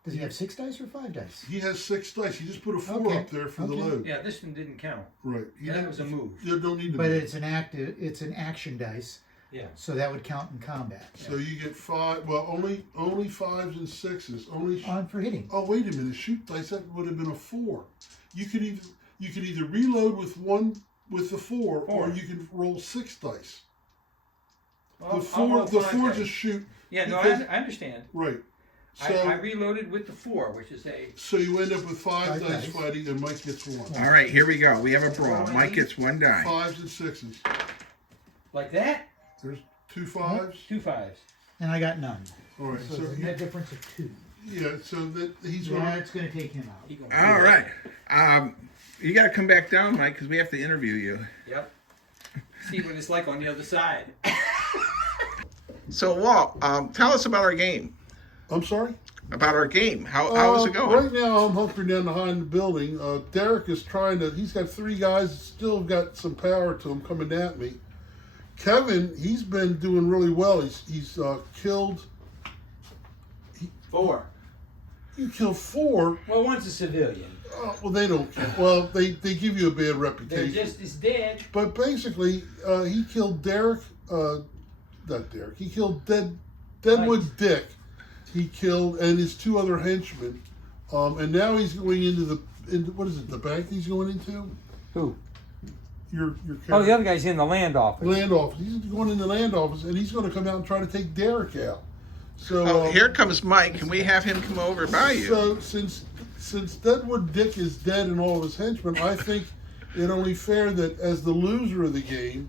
Does he have 6 dice or 5 dice? He has 6 dice. He just put a 4 Okay, up there for the okay. load. Yeah, this one didn't count. Right. You That didn't- was a move. You don't need to. But move. it's an action dice, Yeah. so that would count in combat. So you get 5. Well, only 5s and 6s. Only. On for hitting. Oh, wait a minute! Shoot dice. That would have been a 4. You could either reload with the 4, or Four. you can roll 6 dice. Well, The I'll 4, roll the 5 4 dice. just shoot. Yeah, no, because- I understand. Right. So I reloaded with the 4, which is a. so you end up with 5 5 dice dice. fighting, and Mike gets 1. All right, here we go. We have a brawl. Mike gets 1 die. 5s and 6s. Like that? There's 2 5s. 2 5s. And I got none. All right. So So it's a net difference of 2. yeah. So that he's Yeah, going. it's going to take him out. He gonna All do right. that. You got to come back down, Mike, because we have to interview you. Yep. See what it's like on the other side. So, Walt, tell us about our game. I'm sorry. About our game. How is it going? Right now, I'm hunkering down behind the building. Derek is trying to. He's got 3 guys that still got some power to him coming at me. Kevin, he's been doing really well. He's killed. 4. You killed 4. Well, one's a civilian. Well, they don't. Well, they give you a bad They're reputation. just as dead. But basically, he killed Derek. Not Derek. He killed Deadwood Dick. He killed and his 2 other henchmen. And now he's going into what is it? The bank he's going into? Who? Your Oh, the other guy's in the land office. land office. He's going in the land office, and he's going to come out and try to take Derek out. So Oh, here comes Mike. Can we have him come over by you? So since Deadwood Dick is dead and all of his henchmen, I think it only fair that as the loser of the game,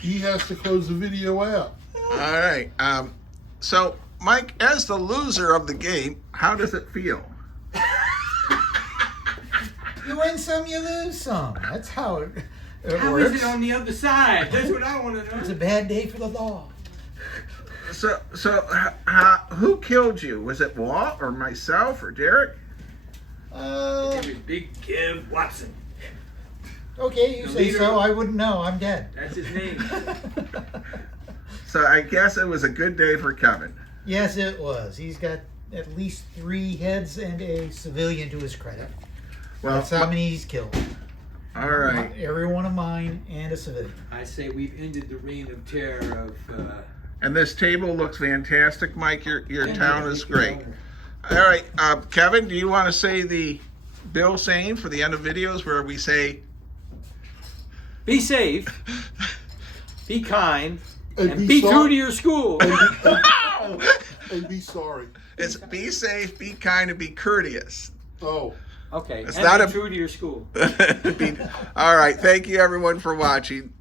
he has to close the video out. All right. So, Mike, as the loser of the game, how does it feel? You win some, you lose some. That's how it How works. is it on the other side? That's what I want to It's a know. bad day for the law. So, who killed you? Was it Walt or myself or Derek? It was Big Kev Watson. Okay, you The say leader- so. I wouldn't know. I'm dead. That's his name. So I guess it was a good day for Kevin. Yes, it was. He's got at least 3 heads and a civilian to his credit. Well, That's how many he's killed. all right. Every one of mine and a civilian. I say we've ended the reign of terror of. And this table looks fantastic, Mike. Your Thank town you. is great. All right, Kevin, do you want to say the Bill saying for the end of videos where we say, Be safe, be kind, And and be be true sorry. to your school. And be sorry. it's be safe, be kind, and be courteous. Oh. Okay, It's and not be a- true to your school. All right, thank you everyone for watching.